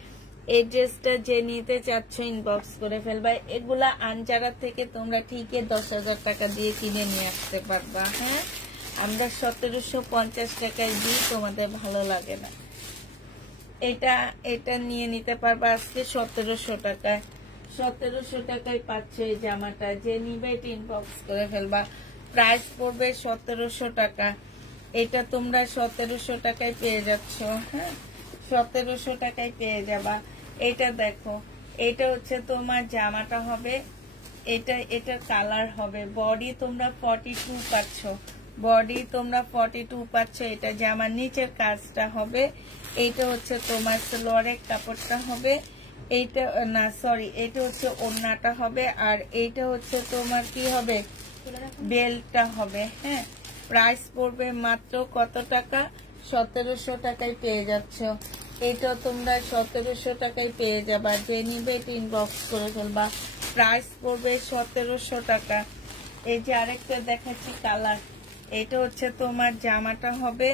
এই ড্রেসটা যে নিতে চাচ্ছ ইনবক্স করে ফেলবা। এগুলা আনজারা থেকে তোমরা ঠিকই 10,000 টাকা দিয়ে কিনে নিয়ে আসতে পারবা। হ্যাঁ, আমরা 1750 টাকায় দিই, তোমাদের ভালো লাগে না। এটা নিয়ে নিতে পারবা আজকে 1700 টাকায়। 1700 টাকায় পাচ্ছ এই জামাটা। যে নিবে ইনবক্স করে ফেলবা। প্রাইস পড়বে 1700 টাকা। এটা তোমরা 1700 টাকায় পেয়ে যাচ্ছ। হ্যাঁ, 1700 টাকায় পেয়ে যাবা। এটা দেখো, এটা হচ্ছে তোমার জামাটা হবে, এটা কালার হবে। বডি তোমরা 42 পাচ্ছ, বডি তোমরা 42 পাচ্ছ। এটা জামার নিচের কাজটা হবে। এইটা হচ্ছে তোমার সালোয়ারের কাপড়টা হবে। এইটা না, সরি, এটা হচ্ছে ওড়নাটা হবে। আর এইটা হচ্ছে তোমার কি হবে, বেল্টটা হবে। হ্যাঁ, প্রাইস পড়বে মাত্র কত টাকা? 1700 টাকায় পেয়ে যাচ্ছ। এটা তোমরা 1700 টাকায় পেয়ে যাবা। যে নিবে ইনবক্স করে ফেলবা। প্রাইস পড়বে 1700 টাকা। এই যে আরেকটা দেখাচ্ছি কালার, এটা হচ্ছে তোমার জামাটা হবে,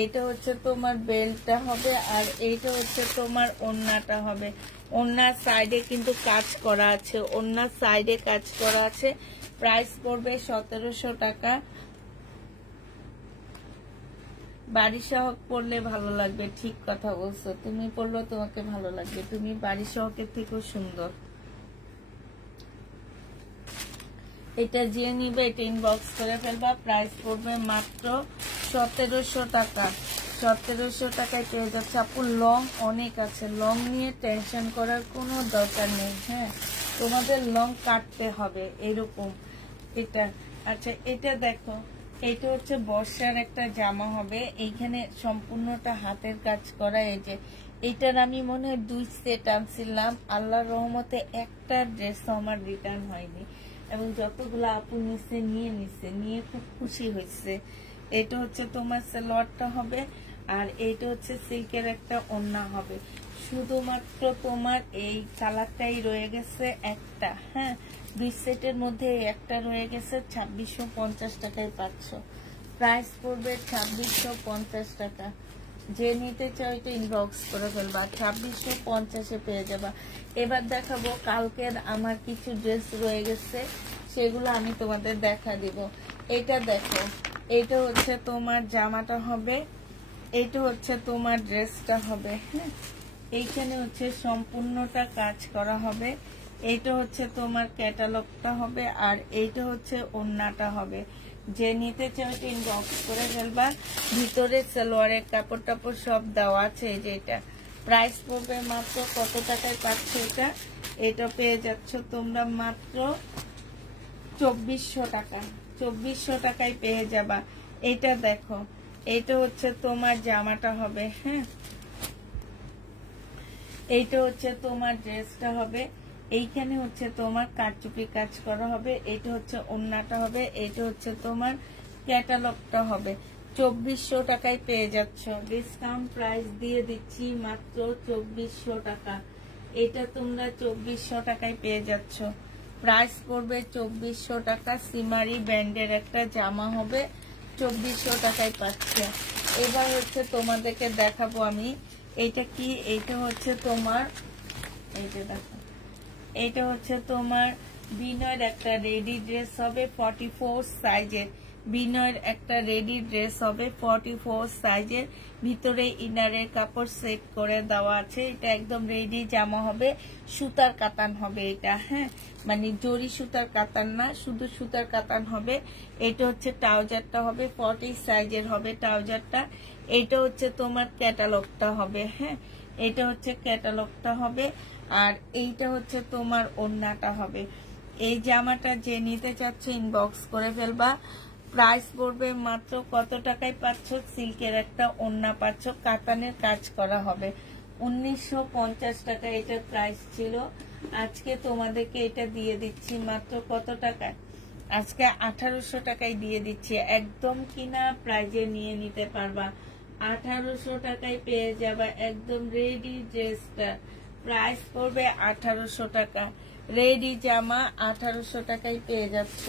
এইটা হচ্ছে তোমার বেল্টটা হবে। আর এইটা হচ্ছে তোমার ওড়নাটা হবে। ওড়নার সাইডে কিন্তু কাজ করা আছে, ওড়নার সাইডে কাজ করা আছে। প্রাইস পড়বে 1700 টাকা। বাড়ি সহক পড়লে ভালো লাগবে, ঠিক কথা বলছো। তুমি পড়লেও তোমাকে ভালো লাগবে, তুমি বাড়ি সহকের থেকেও সুন্দর। এটা যে নিবে এটা ইনবক্স করে ফেলবা। প্রাইস পড়বে মাত্র 1700 টাকা। 1700 টাকায় পেয়ে যাচ্ছে। আপু লং অনেক আছে, লং নিয়ে টেনশন করার কোনো দরকার নেই। হ্যাঁ, তোমাদের লং কাটতে হবে এরকম। এটা আচ্ছা, এটা দেখো, এটা হচ্ছে বর্ষার একটা জামা হবে। এইখানে সম্পূর্ণটা হাতের কাজ করা। এই যে এইটার আমি মনে হয় 2 সেট আনছিলাম। আল্লাহর রহমতে একটা ড্রেস আমার রিটার্ন হয়নি, এবং যতগুলো আপু নিয়ে খুব খুশি হয়েছে। এটা হচ্ছে তোমার সালোয়ারটা হবে। আর এইটা হচ্ছে সিল্কের একটা ওড়না হবে। শুধুমাত্র তোমার এই কালারটাই রয়ে গেছে একটা। হ্যাঁ, 2 সেটের মধ্যে একটা রয়ে গেছে। 2650 টাকায় পাচ্ছ। প্রাইস পড়বে 2650 টাকা। যে নিতে চাও এটা ইনবক্স করে ফেলবা। 2650-এ পেয়ে যাবা। এবার দেখাবো কালকের আমার কিছু ড্রেস রয়ে গেছে, সেগুলো আমি তোমাদের দেখা দিব। এটা দেখো, এটা হচ্ছে তোমার জামাটা হবে, এটা হচ্ছে তোমার ড্রেসটা হবে। হ্যাঁ, এইখানে হচ্ছে সম্পূর্ণটা কাজ করা হবে। এইটা হচ্ছে তোমার ক্যাটালগটা হবে। আর এইটা হচ্ছে ওড়নাটা হবে। যে নিতে চাও ইনবক্স করে ফেলবা। ভিতরে সালোয়ারের কাপড় টাপড় সব দেওয়া আছে। এই যে এটা প্রাইস পড়বে মাত্র কত টাকায় পাচ্ছ? এটা পেয়ে যাচ্ছ তোমরা মাত্র 2400 টাকা। 2400 টাকায় পেয়ে যাবা। এটা দেখো, এইটা হচ্ছে তোমার জামাটা হবে। হ্যাঁ, এইটা হচ্ছে তোমার ড্রেসটা হবে। এইখানে হচ্ছে তোমার কারচুপি কাজ করা হবে। এটা হচ্ছে ওড়নাটা হবে। এটা হচ্ছে তোমার ক্যাটালগটা হবে। 2400 টাকায় পেয়ে যাচ্ছ। ডিসকাউন্ট প্রাইস দিয়ে দিচ্ছি মাত্র 2400 টাকা। এটা তোমরা 2400 টাকায় পেয়ে যাচ্ছ। প্রাইস পড়বে 2400 টাকা। সিমারি ব্র্যান্ডের একটা জামা হবে, 2400 টাকায় পাচ্ছে। এবার হচ্ছে তোমাদেরকে দেখাবো আমি এইটা কি। এইটা হচ্ছে তোমার, এই যে দেখো, এইটা হচ্ছে তোমার বিনয়ের একটা রেডি ড্রেস হবে 44 সাইজের। বিনয়ের একটা রেডি ড্রেস হবে 44 সাইজের, ভিতরে ইনারের কাপড় সেট করে দেওয়া আছে। এটা একদম রেডি জামা হবে, সুতার কাতান হবে এটা, হ্যাঁ, মানে জরি সুতার কাতান না, শুধু সুতার কাতান হবে। এটা হচ্ছে ট্রাউজারটা হবে 40 সাইজের হবে ট্রাউজারটা। এটা হচ্ছে তোমার ক্যাটালগটা হবে, হ্যাঁ, এটা হচ্ছে ক্যাটালগটা হবে। আর এইটা হচ্ছে তোমার ওড়নাটা হবে। এই জামাটা যে নিতে চাচ্ছে ইনবক্স করে ফেলবা। প্রাইস পড়বে মাত্র কত টাকায় পাচ্ছ? সিল্কের একটা ওড়না পাচ্ছ, কাতানের কাজ করা হবে 1950 টাকা এটার প্রাইস ছিল। আজকে তোমাদেরকে এটা দিয়ে দিচ্ছি মাত্র কত টাকায়? আজকে 1800 টাকায় দিয়ে দিচ্ছি। একদম কিনা প্রাইজে নিয়ে নিতে পারবা, 1800 টাকায় পেয়ে যাবা একদম রেডি ড্রেসটা। প্রাইস পড়বে 1800 টাকা, রেডি জামা 1800 টাকায় পেয়ে যাচ্ছ।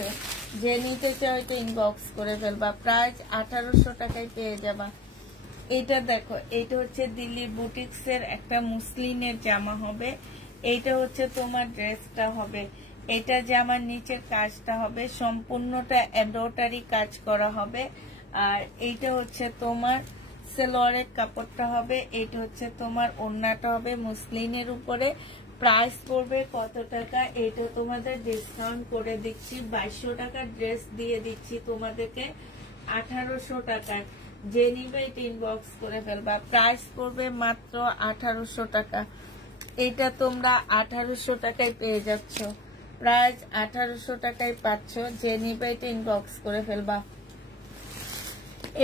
যে নিতে চাও এটা ইনবক্স করে ফেলবা, প্রাইস 1800 টাকায় পেয়ে যাবা। এটা দেখো, এটা হচ্ছে দিল্লি বুটিক্সের একটা মুসলিনের জামা হবে। এইটা হচ্ছে তোমার ড্রেসটা হবে। এটা জামার নিচের কাজটা হবে সম্পূর্ণটা এমব্রয়ডারি কাজ করা হবে। আর এইটা হচ্ছে তোমার সালোয়ারের কাপড়টা হবে। এইটা হচ্ছে তোমার ওড়নাটা হবে মুসলিনের উপরে। প্রাইস পড়বে কত টাকা? এটা তোমাদের ডিসকাউন্ট করে দিচ্ছি, 2200 টাকার ড্রেস দিয়ে দিচ্ছি তোমাদেরকে 1800 টাকায়। যে নিবে এটা ইনবক্স করে ফেলবা। প্রাইস পড়বে মাত্র 1800 টাকা। এটা তোমরা 1800 টাকায় পেয়ে যাচ্ছ, প্রাইস 1800 টাকায় পাচ্ছ। যে নিবে এটা ইনবক্স করে ফেলবা।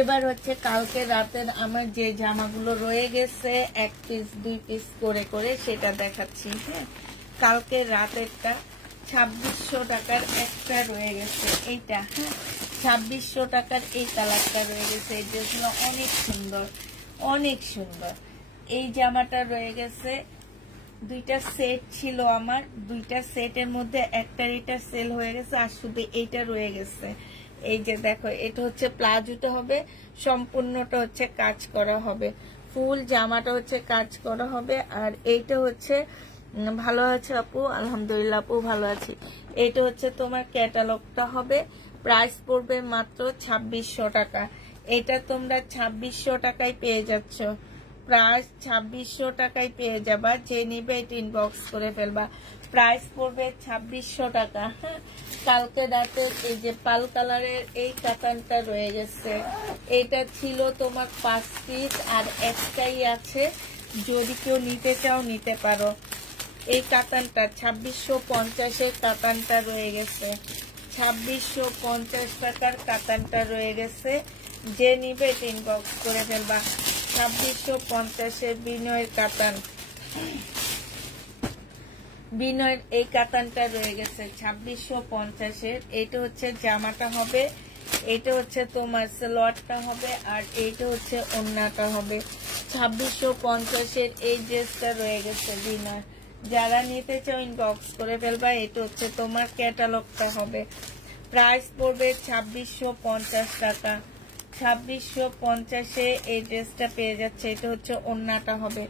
এবার হচ্ছে কালকে রাতের আমার যে জামাগুলো রয়ে গেছে 1 পিস 2 পিস করে করে সেটা দেখাচ্ছি, হ্যাঁ। কালকে রাতেরটা 2600 টাকার একটা রয়ে গেছে, এইটা, হ্যাঁ, 2600 টাকার এই কালারটা রয়ে গেছে। এই ড্রেসগুলো অনেক সুন্দর, অনেক সুন্দর। এই জামাটা রয়ে গেছে, দুইটা সেট ছিল আমার, দুইটা সেটের মধ্যে একটা এটা সেল হয়ে গেছে আর শুধু এইটা রয়ে গেছে। এই যে দেখো, এটা হচ্ছে প্লাজোটা হবে, সম্পূর্ণটা হচ্ছে কাজ করা হবে, ফুল জামাটা হচ্ছে কাজ করা হবে। আর এইটা হচ্ছে, ভালো আছে আপু? আলহামদুলিল্লাহ আপু ভালো আছি। এটা হচ্ছে তোমার ক্যাটালগটা হবে। প্রাইস পড়বে মাত্র 2600 টাকা। এটা তোমরা 2600 টাকায় পেয়ে যাচ্ছ, প্রাইস 2600 টাকায় পেয়ে যাবা। যে নিবে এটা ইনবক্স করে ফেলবা। প্রাইস পড়বে 2600 টাকা, হ্যাঁ। কালকে রাতে এই যে পাল কালারের এই কাতানটা রয়ে গেছে, এটা ছিল তোমার 5 পিস আর একটাই আছে, যদি কেউ নিতে চাও নিতে পারো। এই কাতানটা 2650 এর কাতানটা রয়ে গেছে, 2650 টাকার কাতানটা রয়ে গেছে। যে নিবে এটা ইনবক্স করে ফেলবা। 2650 এর বিনয়ের কাতান, বিনয়ের এই কাতানটা রয়ে গেছে 2650 এর। এটা হচ্ছে জামাটা হবে, এটা হচ্ছে তোমার সালোয়ারটা হবে, আর এইটা হচ্ছে ওড়নাটা হবে। 2650 এর এই ড্রেসটা রয়ে গেছে বিনয়। যারা নিতে চাও ইনবক্স করে ফেলবা। এটা হচ্ছে তোমার ক্যাটালগটা হবে। প্রাইস পড়বে 2650 টাকা, 2650 এ এই ড্রেসটা পেয়ে যাচ্ছে। এটা হচ্ছে ওড়নাটা হবে।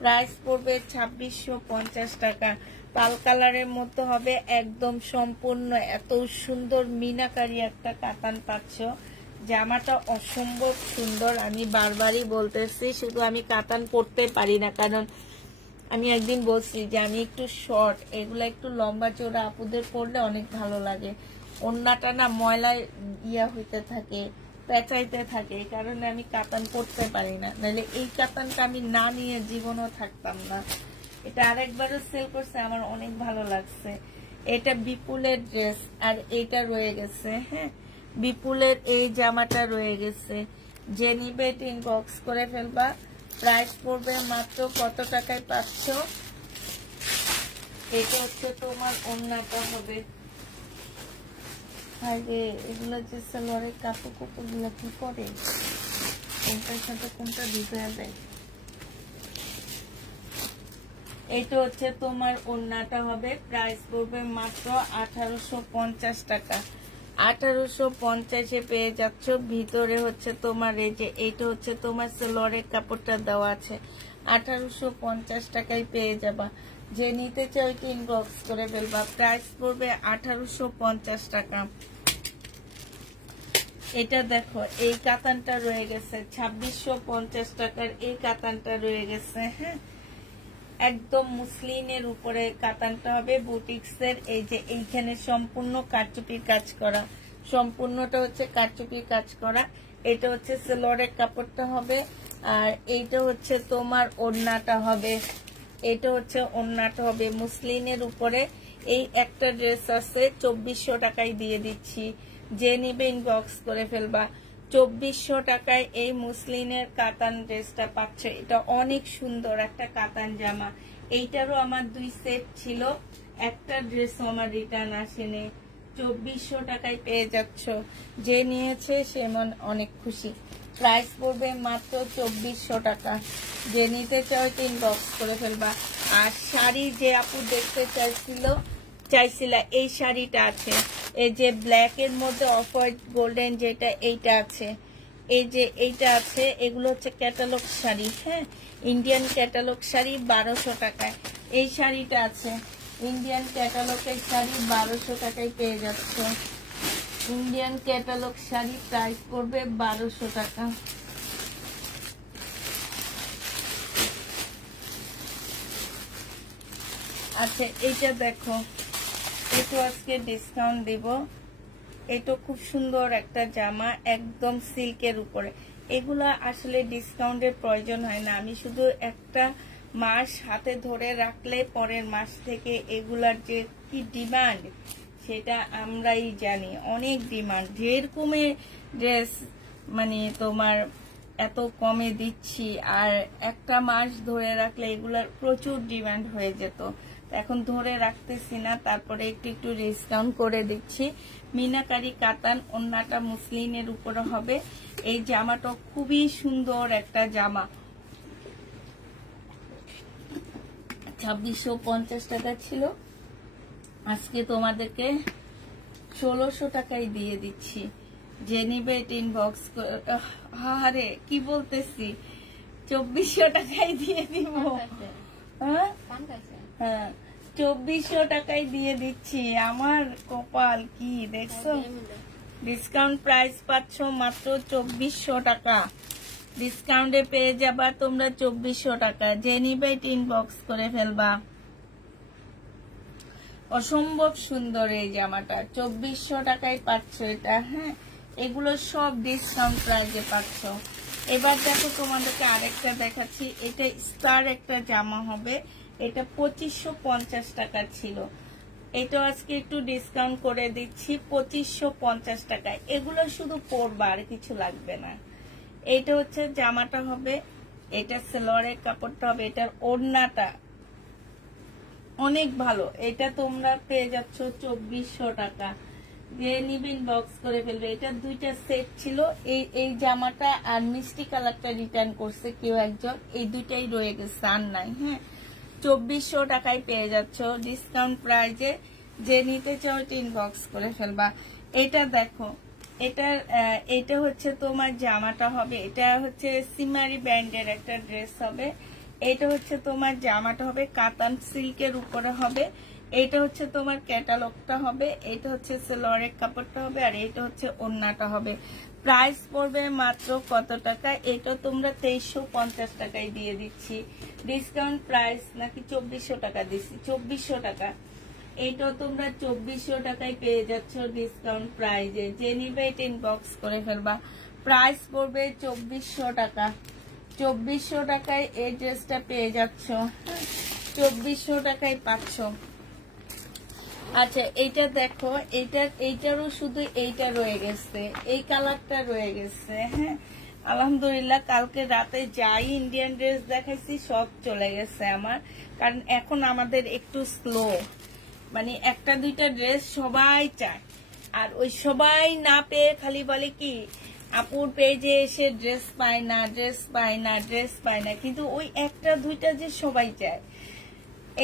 প্রাইস পড়বে 2650 টাকা। পাল কালারের মধ্যে হবে, একদম সম্পূর্ণ এত সুন্দর মিনাকারি একটা কাতান পাচ্ছ। জামাটা অসম্ভব সুন্দর, আমি বারবারই বলতেছি। শুধু আমি কাতান পরতে পারি না, কারণ আমি একদিন বলছি যে আমি একটু শর্ট, এগুলা একটু লম্বা চওড়া আপুদের পরলে অনেক ভালো লাগে। ওড়নাটা না ময়লায় হইতে থাকে, পেঁচাইতে থাকে, এই কারণে আমি কাতান পরতে পারি না। নাহলে এই কাতানটা আমি না নিয়ে জীবনও থাকতাম না। এটা আরেকবারও সেল করছে, আমার অনেক ভালো লাগছে। এটা বিপুলের ড্রেস, আর এটা রয়ে গেছে, হ্যাঁ, বিপুলের এই জামাটা রয়ে গেছে। যে নিবে ইনবক্স করে ফেলবা। প্রাইস পড়বে মাত্র কত টাকায় পাচ্ছ? এটা হচ্ছে তোমার ওড়নাটা হবে। আরে এগুলো যে সালোয়ারের কাপড় কোপড় গুলো কি করে, কোনটার সাথে কোনটা ঢুকে দেয়। এটা হচ্ছে তোমার ওড়নাটা হবে। প্রাইস পড়বে মাত্র 1850 টাকা। 1850 পেয়ে যাচ্ছ। ভিতরে হচ্ছে তোমার এই যে এইটা হচ্ছে তোমার সালোয়ারের কাপড়টা দেওয়া আছে। 1850 টাকায় পেয়ে যাবা। যে নিতে চাও এটা ইনবক্স করে ফেলবা। প্রাইস পড়বে 1850 টাকা। এটা দেখো এই কাতানটা রয়ে গেছে 2650 টাকার, এই কাতানটা রয়ে গেছে। হ্যাঁ, একদম মুসলিনের উপরে কাতানটা হবে বুটিক্সের। এই যে এইখানে সম্পূর্ণ কারচুপির কাজ করা, সম্পূর্ণটা হচ্ছে কারচুপির কাজ করা। এটা হচ্ছে সেলোয়ারের কাপড়টা হবে, আর এইটা হচ্ছে তোমার ওড়নাটা হবে। এটা হচ্ছে ওড়নাটা হবে মুসলিনের উপরে। এই একটা ড্রেস আছে 2400 টাকায় দিয়ে দিচ্ছি, যে নিবে ইনবক্স করে ফেলবা। 2400 টাকায় এই মুসলিনের কাতান ড্রেসটা পাচ্ছ। এটা অনেক সুন্দর একটা কাতান জামা। এইটারও আমার 2 সেট ছিল, একটা ড্রেসও আমার রিটার্ন আসেনি। 2400 টাকায় পেয়ে যাচ্ছ, যে নিয়েছে সে অনেক খুশি। প্রাইস পড়বে মাত্র 2400 টাকা, যে নিতে চাও ইনবক্স করে ফেলবা। আর শাড়ি যে আপু দেখতে চাইছিলা এই শাড়িটা আছে, এই যে ব্ল্যাক এর মধ্যে অফ হোয়াইট গোল্ডেন যেটা, এইটা আছে। এই যে এইটা আছে, এগুলো হচ্ছে ক্যাটালগ শাড়ি। হ্যাঁ, ইন্ডিয়ান ক্যাটালগ শাড়ি 1200 টাকায় এই শাড়িটা আছে। ইন্ডিয়ান ক্যাটালগের শাড়ি 1200 টাকায় পেয়ে যাচ্ছ। ইন্ডিয়ান ক্যাটালগ শাড়ি প্রাইস পড়বে 1200 টাকা। আচ্ছা, এইটা দেখো, এটা আজকে ডিসকাউন্ট দিব। এটা খুব সুন্দর একটা জামা, একদম সিল্কের উপরে। এগুলা আসলে ডিসকাউন্টের প্রয়োজন হয় না, আমি শুধু একটা মাস হাতে ধরে রাখলে পরের মাস থেকে এগুলার যে কি ডিমান্ড সেটা আমরাই জানি। অনেক ডিমান্ড, যেরকমের ড্রেস মানে তোমার এত কমে দিচ্ছি, আর একটা মাস ধরে রাখলে এগুলার প্রচুর ডিমান্ড হয়ে যেত। এখন ধরে রাখতেছি না, তারপরে একটু একটু ডিসকাউন্ট করে দিচ্ছি। মিনাকারি কাতান, ওন্নাটা মুসলিনের উপরে হবে। এই জামাটা খুবই সুন্দর একটা জামা, 2650 টাকা ছিল, আজকে তোমাদেরকে 1600 টাকায় দিয়ে দিচ্ছি। যে নিবে ইনবক্স, আরে কি বলতেছি, 2400 টাকায় দিয়ে দিব। হ্যাঁ, 2400 টাকায় দিয়ে দিচ্ছি। আমার কপাল কি দেখছো, ডিসকাউন্ট প্রাইস পাচ্ছ মাত্র 2400 টাকা। ডিসকাউন্টে পেয়ে যাবা তোমরা 2400 টাকা, যে নিবে ইনবক্স করে ফেলবা। অসম্ভব সুন্দর এই জামাটা, 2400 টাকায় পাচ্ছ এটা। হ্যাঁ, এগুলো সব ডিসকাউন্ট প্রাইসে পাচ্ছ। এবার দেখো তোমাদেরকে আরেকটা দেখাচ্ছি, এটা স্টার একটা জামা হবে। এটা 2550 টাকা ছিল, এটা আজকে একটু ডিসকাউন্ট করে দিচ্ছি 2550 টাকায়। এগুলো শুধু পরবা, আর কিছু লাগবে না। এটা হচ্ছে জামাটা হবে, এটা সেলোয়ারের কাপড়টা হবে, এটার ওড়নাটা অনেক ভালো। এটা তোমরা পেয়ে যাচ্ছ 2400 টাকা, যে নিবেন বক্স করে ফেলবে। এটা 2টা সেট ছিল, এই জামাটা আর মিষ্টি কালারটা রিটার্ন করছে কেউ একজন, এই 2টাই রয়ে গেছে, আর নাই। হ্যাঁ, 2400 টাকায় পেয়ে যাচ্ছ ডিসকাউন্ট প্রাইজে, যে নিতে চাও ইনবক্স করে ফেলবা। এটা দেখো, এটা হচ্ছে তোমার জামাটা হবে, এটা হচ্ছে সিমারি ব্যান্ডের একটা ড্রেস হবে। এটা হচ্ছে তোমার জামাটা হবে কাতান সিল্কের উপরে হবে। এটা হচ্ছে তোমার ক্যাটালগটা হবে, এটা হচ্ছে সেলোয়ারের কাপড়টা হবে, আর এটা হচ্ছে ওড়নাটা হবে। প্রাইস পড়বে মাত্র কত টাকা, এটা তোমরা 2350 টাকায় দিয়ে দিচ্ছি। ডিসকাউন্ট প্রাইস নাকি 2400 টাকা দিচ্ছি, 2400 টাকা। এইটাও তোমরা 2400 টাকায় পেয়ে যাচ্ছ ডিসকাউন্ট প্রাইজে, যে নিবে এটা ইনবক্স করে ফেলবা। প্রাইস পড়বে 2400 টাকা। 2400 টাকায় এই ড্রেসটা পেয়ে যাচ্ছ, 2400 টাকায় পাচ্ছ। আচ্ছা, এইটা দেখো, এইটারও শুধু এইটা রয়ে গেছে, এই কালারটা রয়ে গেছে। হ্যাঁ, আলহামদুলিল্লাহ কালকে রাতে যাই ইন্ডিয়ান ড্রেস দেখাইছি সব চলে গেছে আমার, কারণ এখন আমাদের একটু স্লো, মানে একটা দুইটা ড্রেস সবাই চায়, আর ওই সবাই না পেয়ে খালি বলে কি আপুর পেজে এসে ড্রেস পায় না, ড্রেস পায় না, ড্রেস পায় না, কিন্তু ওই একটা দুইটা যে সবাই চায়।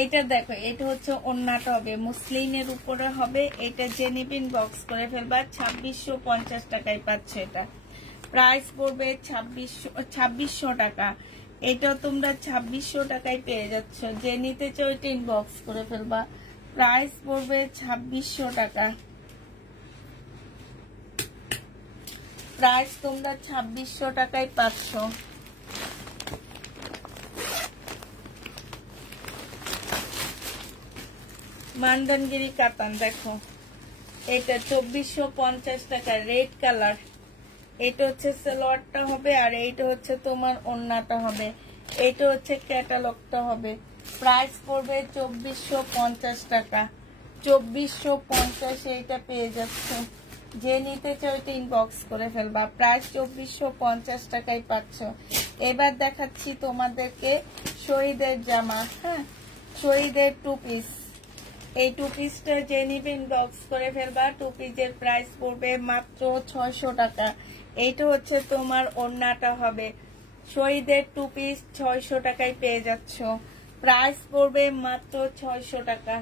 এটা দেখো, এটা হচ্ছে ওড়নাটা হবে মুসলিনের উপরে হবে। এটা জেনিবিন বক্স করে ফেলবা, 2650 টাকায় পাচ্ছে। এটা প্রাইস পড়বে 2600 টাকা। এটা তোমরা 2600 টাকায় পেয়ে যাচ্ছ, যে নিতে চাও এটা ইনবক্স করে ফেলবা। প্রাইস পড়বে 2600 টাকা। প্রাইস তোমরা 2600 টাকায় পাচ্ছ। মান্দানগিরি কাতান দেখো, এটা 2450 টাকা, রেড কালার। এটা হচ্ছে সালোয়ারটা হবে, আর এইটা হচ্ছে তোমার ওড়নাটা হবে, এটা হচ্ছে ক্যাটালগটা হবে। প্রাইস পড়বে 2450 টাকা। 2450 এইটা পেয়ে যাচ্ছে। যে নিতে চাও এটা ইনবক্স করে ফেলবা। প্রাইস 2450 টাকায় পাচ্ছ। এবার দেখাচ্ছি তোমাদেরকে শহীদের জামা। হ্যাঁ, শহীদের টু পিস। এই টু পিসটা যে নিবে ইনবক্স করে ফেলবা। টু পিসের প্রাইস পড়বে মাত্র 600 টাকা। এইটা হচ্ছে তোমার ওড়নাটা হবে। শহীদের টু পিস 600 টাকায় পেয়ে যাচ্ছ। প্রাইস পড়বে মাত্র 600 টাকা।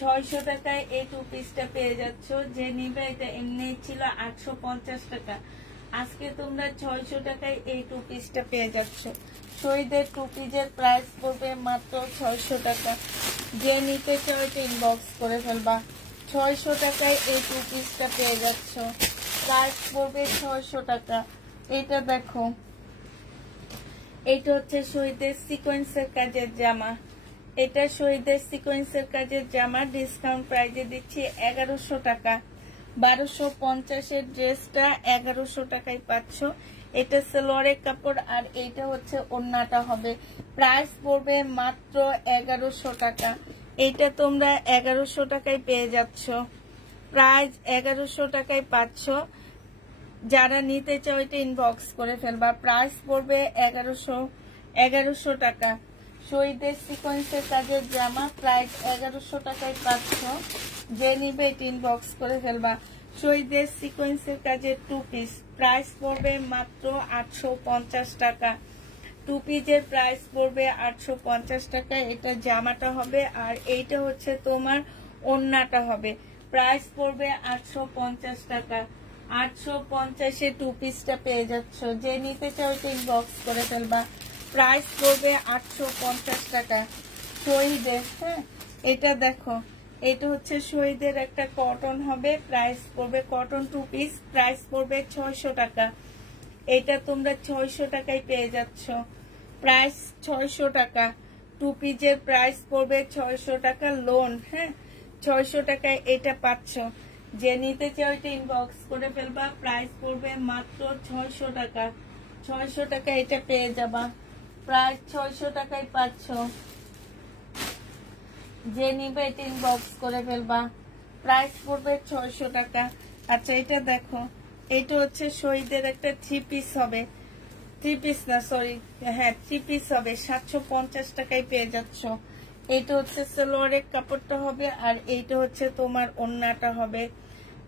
600 টাকায় এই টু পিসটা পেয়ে যাচ্ছ। যে নিবে, এটা এমনি ছিল 850 টাকা, আজকে তোমরা 600 টাকায় এই টু পিসটা পেয়ে যাচ্ছ। শহীদের টু পিসের প্রাইস পড়বে মাত্র 600 টাকা। যে নিতে চাও এটা ইনবক্স করে ফেলবা। 600 টাকায় এই টু পিসটা পেয়ে যাচ্ছ। প্রাইস পড়বে 600 টাকা। এটা দেখো, এটা হচ্ছে শহীদের সিকোয়েন্সের কাজের জামা। এটা শহীদের সিকোয়েন্সের কাজের জামা। ডিসকাউন্ট প্রাইজে দিচ্ছি 1100 টাকা। 1250-এর ড্রেসটা 1100 টাকায় পাচ্ছ। এটা সালোয়ারের কাপড়, আর এইটা হচ্ছে ওড়নাটা হবে। প্রাইস পড়বে মাত্র 1100 টাকা। এইটা তোমরা 1100 টাকায় পেয়ে যাচ্ছ। প্রাইস 1100 টাকায় পাচ্ছ। যারা নিতে চাও এটা ইনবক্স করে ফেলবা। প্রাইস পড়বে 1100 টাকা। শহীদের সিকোয়েন্সের কাজের জামা, প্রাইস 1100 টাকায় পাচ্ছ। যে নিবে এটা ইনবক্স করে ফেলবা। শহীদের সিকোয়েন্সের কাজের টু পিস, প্রাইস পড়বে মাত্র 850 টাকা। টু পিসের প্রাইস পড়বে 850 টাকা। এটা জামাটা হবে, আর এইটা হচ্ছে তোমার ওড়নাটা হবে। প্রাইস পড়বে 850 টাকা। 850-এ টু পিসটা পেয়ে যাচ্ছ। যে নিতে চাও এটা ইনবক্স করে ফেলবা। প্রাইস পড়বে 850 টাকা। শহীদের, হ্যাঁ, এটা দেখো, এটা হচ্ছে শহীদের একটা কটন হবে। প্রাইস পড়বে, কটন টু পিস, প্রাইস পড়বে 600 টাকা। এটা তোমরা 600 টাকায় পেয়ে যাচ্ছ। প্রাইস 600 টাকা। টু পিসের প্রাইস পড়বে 600 টাকা। লোন, হ্যাঁ, 600 টাকায় এটা পাচ্ছ। যে নিতে চাও এটা ইনবক্স করে ফেলবা। প্রাইস পড়বে মাত্র 600 টাকা। 600 টাকা এটা পেয়ে যাবা। প্রাইস 600 টাকায় পাচ্ছ। যে নিবে এটা ইনবক্স করে ফেলবা। প্রাইস পড়বে 600 টাকা। আচ্ছা, এটা দেখো, এটা হচ্ছে শহীদের একটা থ্রি পিস হবে। থ্রি পিস না, সরি, হ্যাঁ, থ্রি পিস হবে। 750 টাকায় পেয়ে যাচ্ছ। এইটা হচ্ছে সালোয়ারের কাপড়টা হবে, আর এইটা হচ্ছে তোমার ওড়নাটা হবে।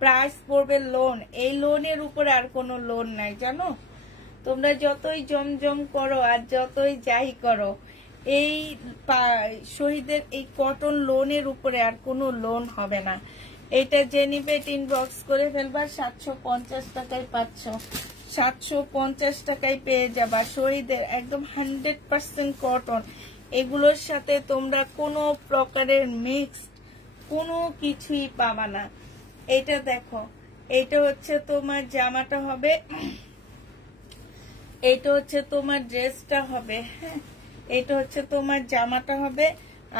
প্রাইস পড়বে লোন। এই লোনের উপরে আর কোনো লোন নাই, জানো। তোমরা যতই জমজম করো আর যতই যাই করো, এই শহীদের এই কটন লোনের উপরে আর কোনো লোন হবে না। এটা যে নিবে এটা ইনবক্স করে ফেলবা। 750 টাকায় পাচ্ছ। 750 টাকায় পেয়ে যাবা। শহীদের একদম 100% কটন। এগুলোর সাথে তোমরা কোনো প্রকারের মিক্স কোনো কিছুই পাবা না। এটা দেখো, এটা হচ্ছে তোমার জামাটা হবে, এটা হচ্ছে তোমার ড্রেসটা হবে। হ্যাঁ, এটা হচ্ছে তোমার জামাটা হবে,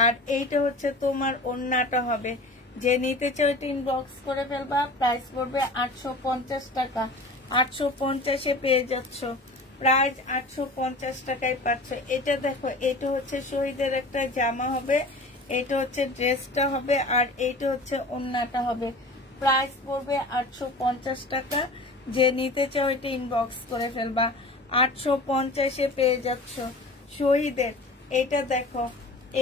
আর এইটা হচ্ছে তোমার ওড়নাটা হবে। যে নিতে চাও এটা ইনবক্স করে ফেলবা। প্রাইস পড়বে 850 টাকা। 850-এ পেয়ে যাচ্ছ। প্রাইস 850 টাকায় পাচ্ছ। এটা দেখো, এটা হচ্ছে শহীদের একটা জামা হবে, এটা হচ্ছে ড্রেসটা হবে, আর এইটা হচ্ছে ওড়নাটা হবে। প্রাইস পড়বে 850 টাকা। যে নিতে চাও এটা ইনবক্স করে ফেলবা। 850-এ পেয়ে যাচ্ছ শহীদের। এটা দেখো,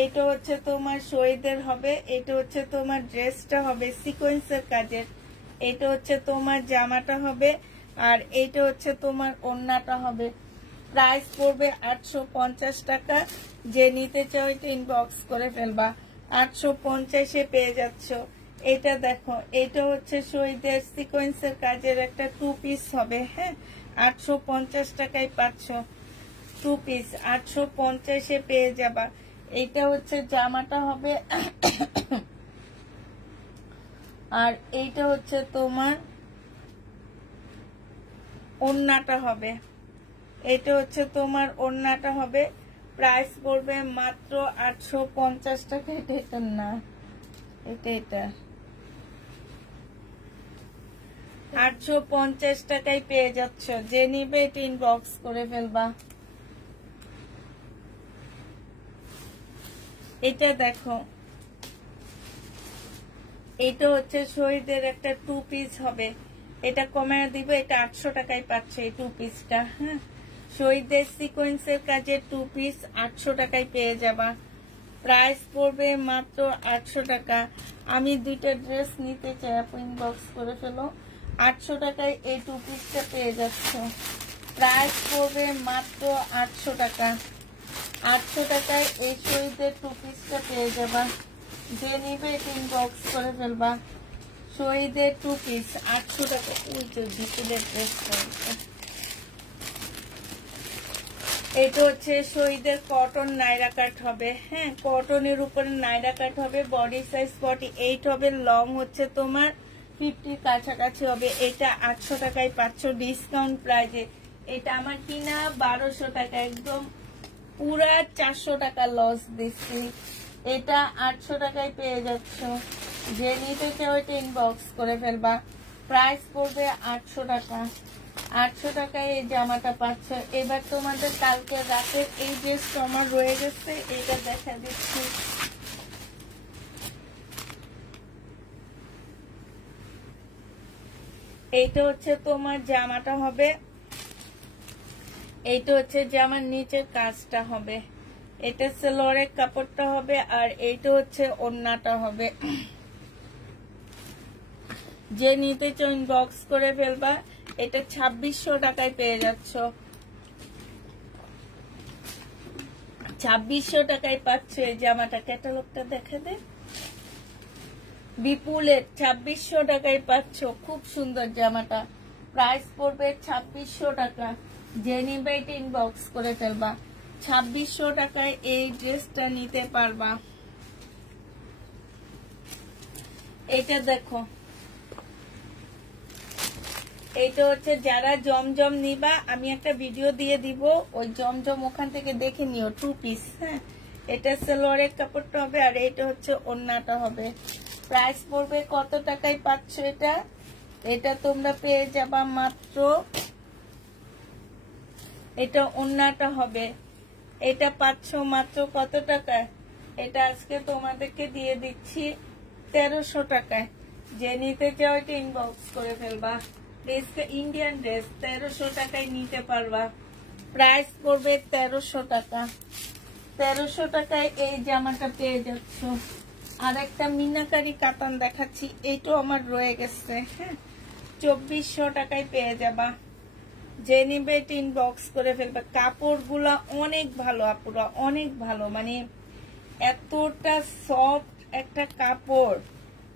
এটা হচ্ছে তোমার শহীদের হবে, এটা হচ্ছে তোমার ড্রেসটা হবে সিকোয়েন্সের কাজের, এটা হচ্ছে তোমার জামাটা হবে, আর এইটা হচ্ছে তোমার ওড়নাটা হবে। প্রাইস পড়বে 850 টাকা। যে নিতে চাও এটা ইনবক্স করে ফেলবা। 850-এ পেয়ে যাচ্ছ। এটা দেখো, এটা হচ্ছে শহীদের সিকোয়েন্সের কাজের একটা টু পিস হবে। হ্যাঁ, 850 টাকায় পাচ্ছ টু পিস। 850-এ পেয়ে যাবা। এটা হচ্ছে জামাটা হবে, আর এইটা হচ্ছে তোমার ওড়নাটা হবে, এটা হচ্ছে তোমার ওড়নাটা হবে। প্রাইস পড়বে মাত্র 850 টাকা। এটা না, এটা 850 টাকায় পেয়ে যাচ্ছ। যে নিবে এটা ইনবক্স করে ফেলবা। এটা দেখো, এটা হচ্ছে শহীদের একটা 2 পিস হবে। এটা কমায় দিবে, এটা 800 টাকায় পাচ্ছে এই 2 পিসটা। হ্যাঁ, শহীদের সিকোয়েন্সের কাজে 2 পিস 800 টাকায় পেয়ে যাবা। প্রাইস পড়বে মাত্র 800 টাকা। আমি 2টা ড্রেস নিতে চাই, আপনি ইনবক্স করে ফেলো। 800 টাকায় এই 2 পিসটা পেয়ে যাচ্ছ। প্রাইস পড়বে মাত্র 800 টাকা। 800 টাকায় এই শহীদের 2 পিসটা পেয়ে যাবা। যে নিবে এটা ইনবক্স করে ফেলবা। শহীদের 2 পিস 800 টাকা। এই যে বিপুলের ড্রেসটা, এটা হচ্ছে শহীদের কটন নাইরা কাট হবে। হ্যাঁ, কটনের উপরে নাইরা কাট হবে। বডি সাইজ 48 হবে, লং হচ্ছে তোমার 50 কাছাকাছি হবে। এটা 800 টাকায় পাচ্ছ ডিসকাউন্ট প্রাইজে। এটা আমার কিনা 1200 টাকা, একদম পুরা 400 টাকা লস দিচ্ছি। এটা 800 টাকায় পেয়ে যাচ্ছ। যে নিতে চাও এটা ইনবক্স করে ফেলবা। প্রাইস পড়বে 800 টাকা। 800 টাকায় এই জামাটা পাচ্ছ। এবার তোমাদের কালকে রাতের এই ড্রেসটা আমার রয়ে গেছে, এটা দেখা দিচ্ছি। এইটা হচ্ছে তোমার জামাটা হবে, এইটা হচ্ছে জামার নিচের কাজটা হবে। এটা সেলোয়ারের কাপড়টা হবে, আর এইটা হচ্ছে ওড়নাটা হবে। যে নিতে চাও ইনবক্স করে ফেলবা। এটা 2600 টাকায় পেয়ে যাচ্ছ। 2600 টাকায় পাচ্ছ এই জামাটা। ক্যাটালগটা দেখে দে, বিপুলের 2600 টাকায় পাচ্ছ। খুব সুন্দর জামাটা। প্রাইস পড়বে 2600 টাকা। যে নিবে এটা ইনবক্স করে ফেলবা। 2600 টাকায় এই ড্রেসটা নিতে পারবা। এটা দেখো, এইটা হচ্ছে যারা জমজম নিবা, আমি একটা ভিডিও দিয়ে দিব, ওই জমজম ওখান থেকে দেখে নিও। 2 পিস। হ্যাঁ, এটা সেলোয়ারের কাপড়টা হবে, আর এটা হচ্ছে ওড়নাটা হবে। প্রাইস পড়বে কত টাকায় পাচ্ছ এটা? এটা তোমরা পেয়ে যাবা মাত্র, এটা ওড়নাটা হবে, এটা পাচ্ছ মাত্র কত টাকায়? এটা আজকে তোমাদেরকে দিয়ে দিচ্ছি 1300 টাকায়। যে নিতে চাও এটা ইনবক্স করে ফেলবা। ড্রেসটা ইন্ডিয়ান ড্রেস, 1300 টাকায় নিতে পারবা। প্রাইস পড়বে 1300 টাকা। 1300 টাকায় এই জামাটা পেয়ে যাচ্ছ। আর একটা মিনাকারি কাতান দেখাচ্ছি, এইটাও আমার রয়ে গেছে। হ্যাঁ, 2400 টাকায় পেয়ে যাবা। যে নিবে এটা ইনবক্স করে ফেলবে। কাপড়গুলা অনেক ভালো আপুরা, অনেক ভালো, মানে এতটা সফট একটা কাপড়,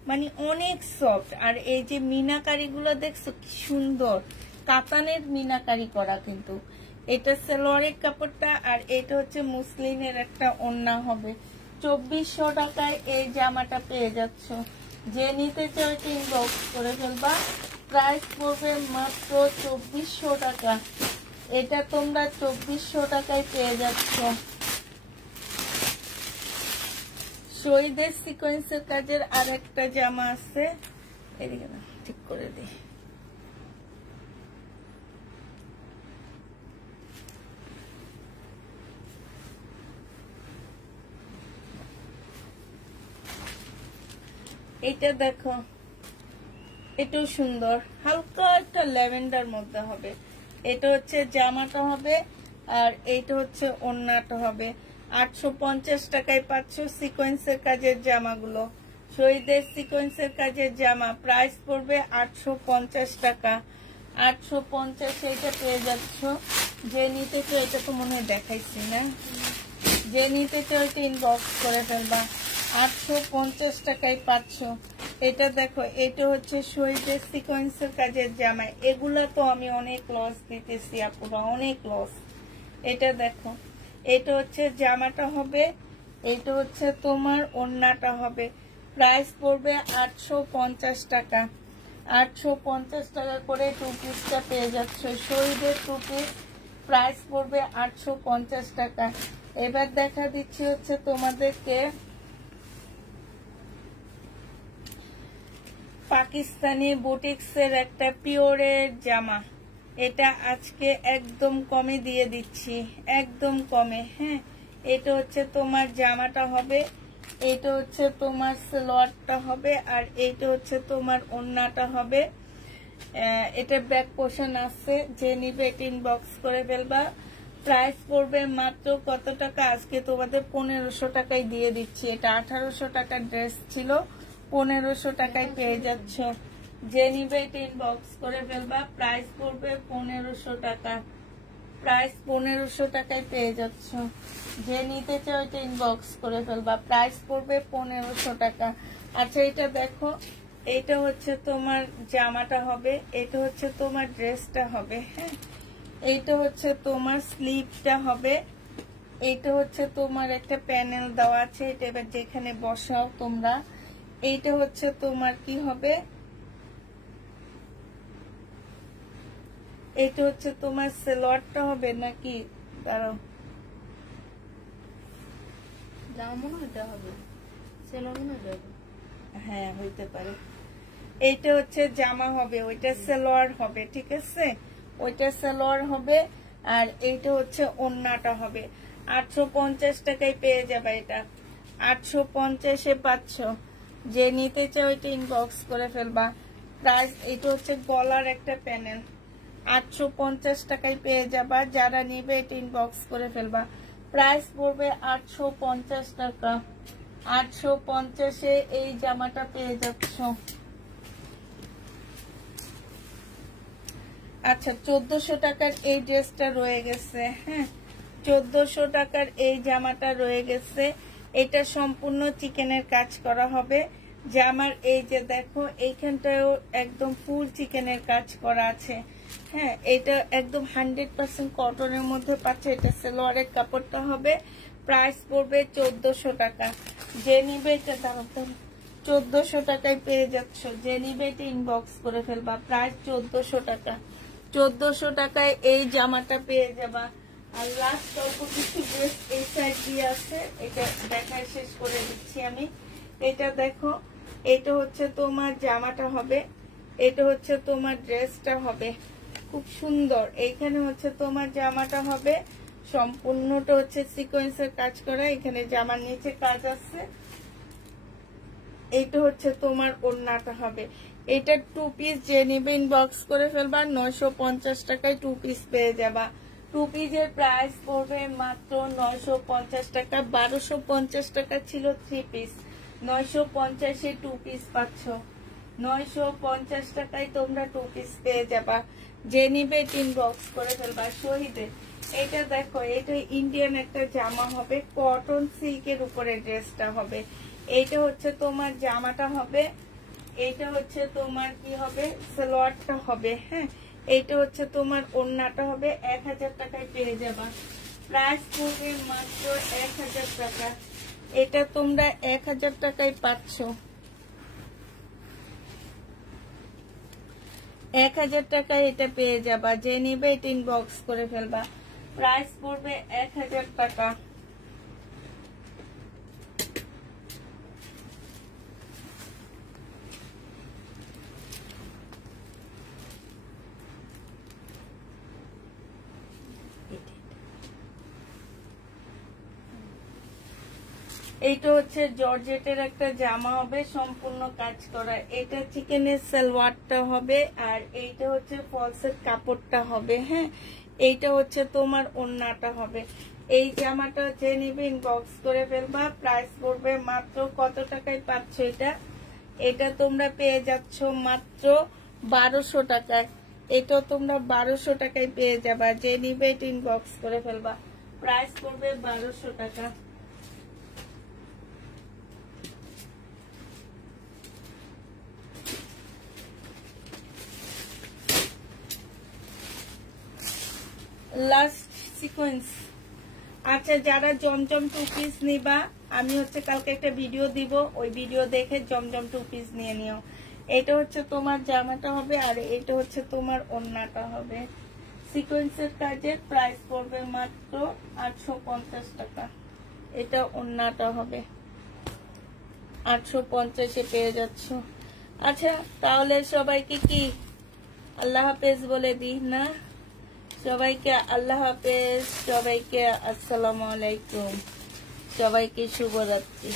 মানে অনেক সফট। আর এই যে মিনাকারি গুলো দেখছো কি সুন্দর, কাতানের মিনাকারি করা। কিন্তু এটা সালোয়ারের কাপড়টা, আর এটা হচ্ছে মুসলিনের একটা ওড়না হবে। 2400 টাকায় এই জামাটা পেয়ে যাচ্ছ। যে নিতে চাও এটা ইনবক্স করে ফেলবা। প্রাইস পড়বে মাত্র 2400 টাকা। এটা তোমরা 2400 টাকায় পেয়ে যাচ্ছ। শহীদের সিকোয়েন্সের কাজের আর একটা জামা আছে, এদিকে না, ঠিক করে দিই। এটা দেখো, এটাও সুন্দর, হালকা একটা ল্যাভেন্ডার মধ্যে হবে। এটা হচ্ছে জামাটা হবে, আর এইটা হচ্ছে ওড়নাটা হবে। 850 টাকায় পাচ্ছ সিকোয়েন্সের কাজের জামাগুলো। শহীদের সিকোয়েন্সের কাজের জামা প্রাইস পড়বে 850 টাকা। 850 এটা পেয়ে যাচ্ছ। যে নিতে চাও, এটা তো মনে হয় দেখাইছি না, যে নিতে চাও এটা ইনবক্স করে ফেলবা। 850 টাকায় পাচ্ছ। এটা দেখো, এটা হচ্ছে শহীদের সিকোয়েন্সের কাজের জামা। এগুলা তো আমি অনেক লস দিতেছি আপুরা, অনেক লস। এটা দেখো, এটা হচ্ছে জামাটা হবে, এটা হচ্ছে তোমার ওড়নাটা হবে। প্রাইস পড়বে 850 টাকা। 850 টাকা করে 2 পিসটা পেয়ে যাচ্ছ। শহীদের 2 পিস প্রাইস পড়বে 850 টাকা। এবার দেখা দিচ্ছি হচ্ছে তোমাদেরকে পাকিস্তানি বুটিক্সের একটা পিওরের জামা। এটা আজকে একদম কমে দিয়ে দিচ্ছি, একদম কমে। হ্যাঁ, এটা হচ্ছে তোমার জামাটা হবে, এটা হচ্ছে তোমার সালোয়ারটা হবে, আর এইটা হচ্ছে তোমার ওড়নাটা হবে। এটা ব্যাক পোর্শন আছে, যে নিবে এটা ইনবক্স করে ফেলবা। প্রাইস পড়বে মাত্র কত টাকা, আজকে তোমাদের 1500 টাকায় দিয়ে দিচ্ছি। এটা 1800 টাকার ড্রেস ছিল, 1500 টাকায় পেয়ে যাচ্ছ। যে নিবে এটা ইনবক্স করে ফেলবা। প্রাইস পড়বে 1500 টাকা, প্রাইস 1500 টাকায় পেয়ে যাচ্ছ। যে নিতে চাও এটা ইনবক্স করে ফেলবা। প্রাইস পড়বে 1500 টাকা। আচ্ছা, এটা দেখো, এটা হচ্ছে তোমার জামাটা হবে, এটা হচ্ছে তোমার ড্রেসটা হবে। হ্যাঁ, এইটা হচ্ছে তোমার স্লিভটা হবে, এইটা হচ্ছে তোমার একটা প্যানেল দেওয়া আছে, এটা এবার যেখানে বসাও তোমরা। এইটা হচ্ছে তোমার কি হবে, এইটা হচ্ছে তোমার সালোয়ারটা হবে নাকি, দাঁড়াও, জামা মনে হয় এটা হবে, সালোয়ার মনে হয় হবে। হ্যাঁ, হইতে পারে। এইটা হচ্ছে জামা হবে, ওইটা সালোয়ার হবে, ঠিক আছে, ওইটা সালোয়ার হবে। আর এইটা হচ্ছে ওড়নাটা হবে। 850 টাকায় পেয়ে যাবে এটা, 850-এ পাচ্ছ। যে নিতে চাও এটা ইনবক্স করে ফেলবা। প্রাইস, এটা হচ্ছে গলার একটা প্যানেল, 850 টাকায় পেয়ে যাবা। যারা নিবে এটা ইনবক্স করে ফেলবা। প্রাইস পড়বে 850 টাকা, 850-এ এই জামাটা পেয়ে যাচ্ছ। আচ্ছা, 1400 টাকার এই ড্রেসটা রয়ে গেছে। হ্যাঁ, 1400 টাকার এই জামাটা রয়ে গেছে। এটা সম্পূর্ণ চিকেনের কাজ করা হবে। জামার এই যে দেখো, এইখানটাও একদম ফুল চিকেনের কাজ করা আছে। হ্যাঁ, এটা একদম 100% কটনের মধ্যে পাচ্ছে। এটা সালোয়ারের কাপড়টা হবে। প্রাইস পড়বে 1400 টাকা। যে নিবে এটা দাম 1400 টাকায় পেয়ে যাচ্ছ। যে নিবে এটা ইনবক্স করে ফেলবা। প্রাইস 1400 টাকা, 1400 টাকায় এই জামাটা পেয়ে যাবা। আর লাস্ট অল্প কিছু ড্রেস এই সাইড দিয়ে আছে, এটা দেখায় শেষ করে দিচ্ছি আমি। এটা দেখো, এটা হচ্ছে তোমার জামাটা হবে, এটা হচ্ছে তোমার ড্রেসটা হবে, খুব সুন্দর। এইখানে হচ্ছে তোমার জামাটা হবে, সম্পূর্ণটা হচ্ছে সিকোয়েন্সের কাজ করা। এখানে জামার নিচে কাজ আছে। এইটা হচ্ছে তোমার ওড়নাটা হবে। এটা 2 পিস যে নিবে ইনবক্স করে ফেলবা। 950 টাকায় 2 পিস পেয়ে যাবা। 2 পিসের প্রাইস পড়বে মাত্র 950 টাকা। 1250 টাকা ছিল 3 পিস, 950-এ 2 পিস পাচ্ছ। 950 টাকায় তোমরা 2 পিস পেয়ে যাবা। যে নিবে ইনবক্স করে ফেলবা। শহীদের এটা দেখো, এটা ইন্ডিয়ান একটা জামা হবে, কটন সিল্কের উপরে ড্রেসটা হবে। এইটা হচ্ছে তোমার জামাটা হবে, এইটা হচ্ছে তোমার কি হবে, সালোয়ারটা হবে। হ্যাঁ, এইটা হচ্ছে তোমার ওড়নাটা হবে। 1000 টাকায় পেয়ে যাবা। প্রাইস পড়বে মাত্র 1000 টাকা। এটা তোমরা 1000 টাকায় পাচ্ছ। 1000 টাকায় এটা পেয়ে যাবা। যে নিবে এটা ইনবক্স করে ফেলবা। প্রাইস পড়বে 1000 টাকা। এইটা হচ্ছে জর্জেটের একটা জামা হবে, সম্পূর্ণ কাজ করা। এটা চিকেনের সালোয়ারটা হবে, আর এইটা হচ্ছে ফলসের কাপড়টা হবে। হ্যাঁ, এইটা হচ্ছে তোমার ওড়নাটা হবে। এই জামাটা যে নিবে ইনবক্স করে ফেলবা। প্রাইস পড়বে মাত্র কত টাকায় পাচ্ছ এটা, এটা তোমরা পেয়ে যাচ্ছ মাত্র 1200 টাকায়। এটা তোমরা 1200 টাকায় পেয়ে যাবা। যে নিবে এটা ইনবক্স করে ফেলবা। প্রাইস পড়বে 1200 টাকা। Last sequence. আচ্ছা, যারা জমজম 2 পিস নিবা, আমি হচ্ছে কালকে একটা ভিডিও দিব, ওই ভিডিও দেখে জমজম 2 পিস নিয়ে নিও। এটা হচ্ছে তোমার জামাটা হবে, আর এটা হচ্ছে তোমার ওড়নাটা হবে। সিকোয়েন্সের কাজের প্রাইস পড়বে মাত্র 850 টাকা। এটা ওড়নাটা হবে, 850-এ পেয়ে যাচ্ছ। আচ্ছা তাহলে সবাইকে কি আল্লাহ হাফেজ বলে দিই না? সবাইকে আল্লাহ হাফেজ, সবাইকে আসসালামু আলাইকুম, সবাইকে শুভরাত্রি।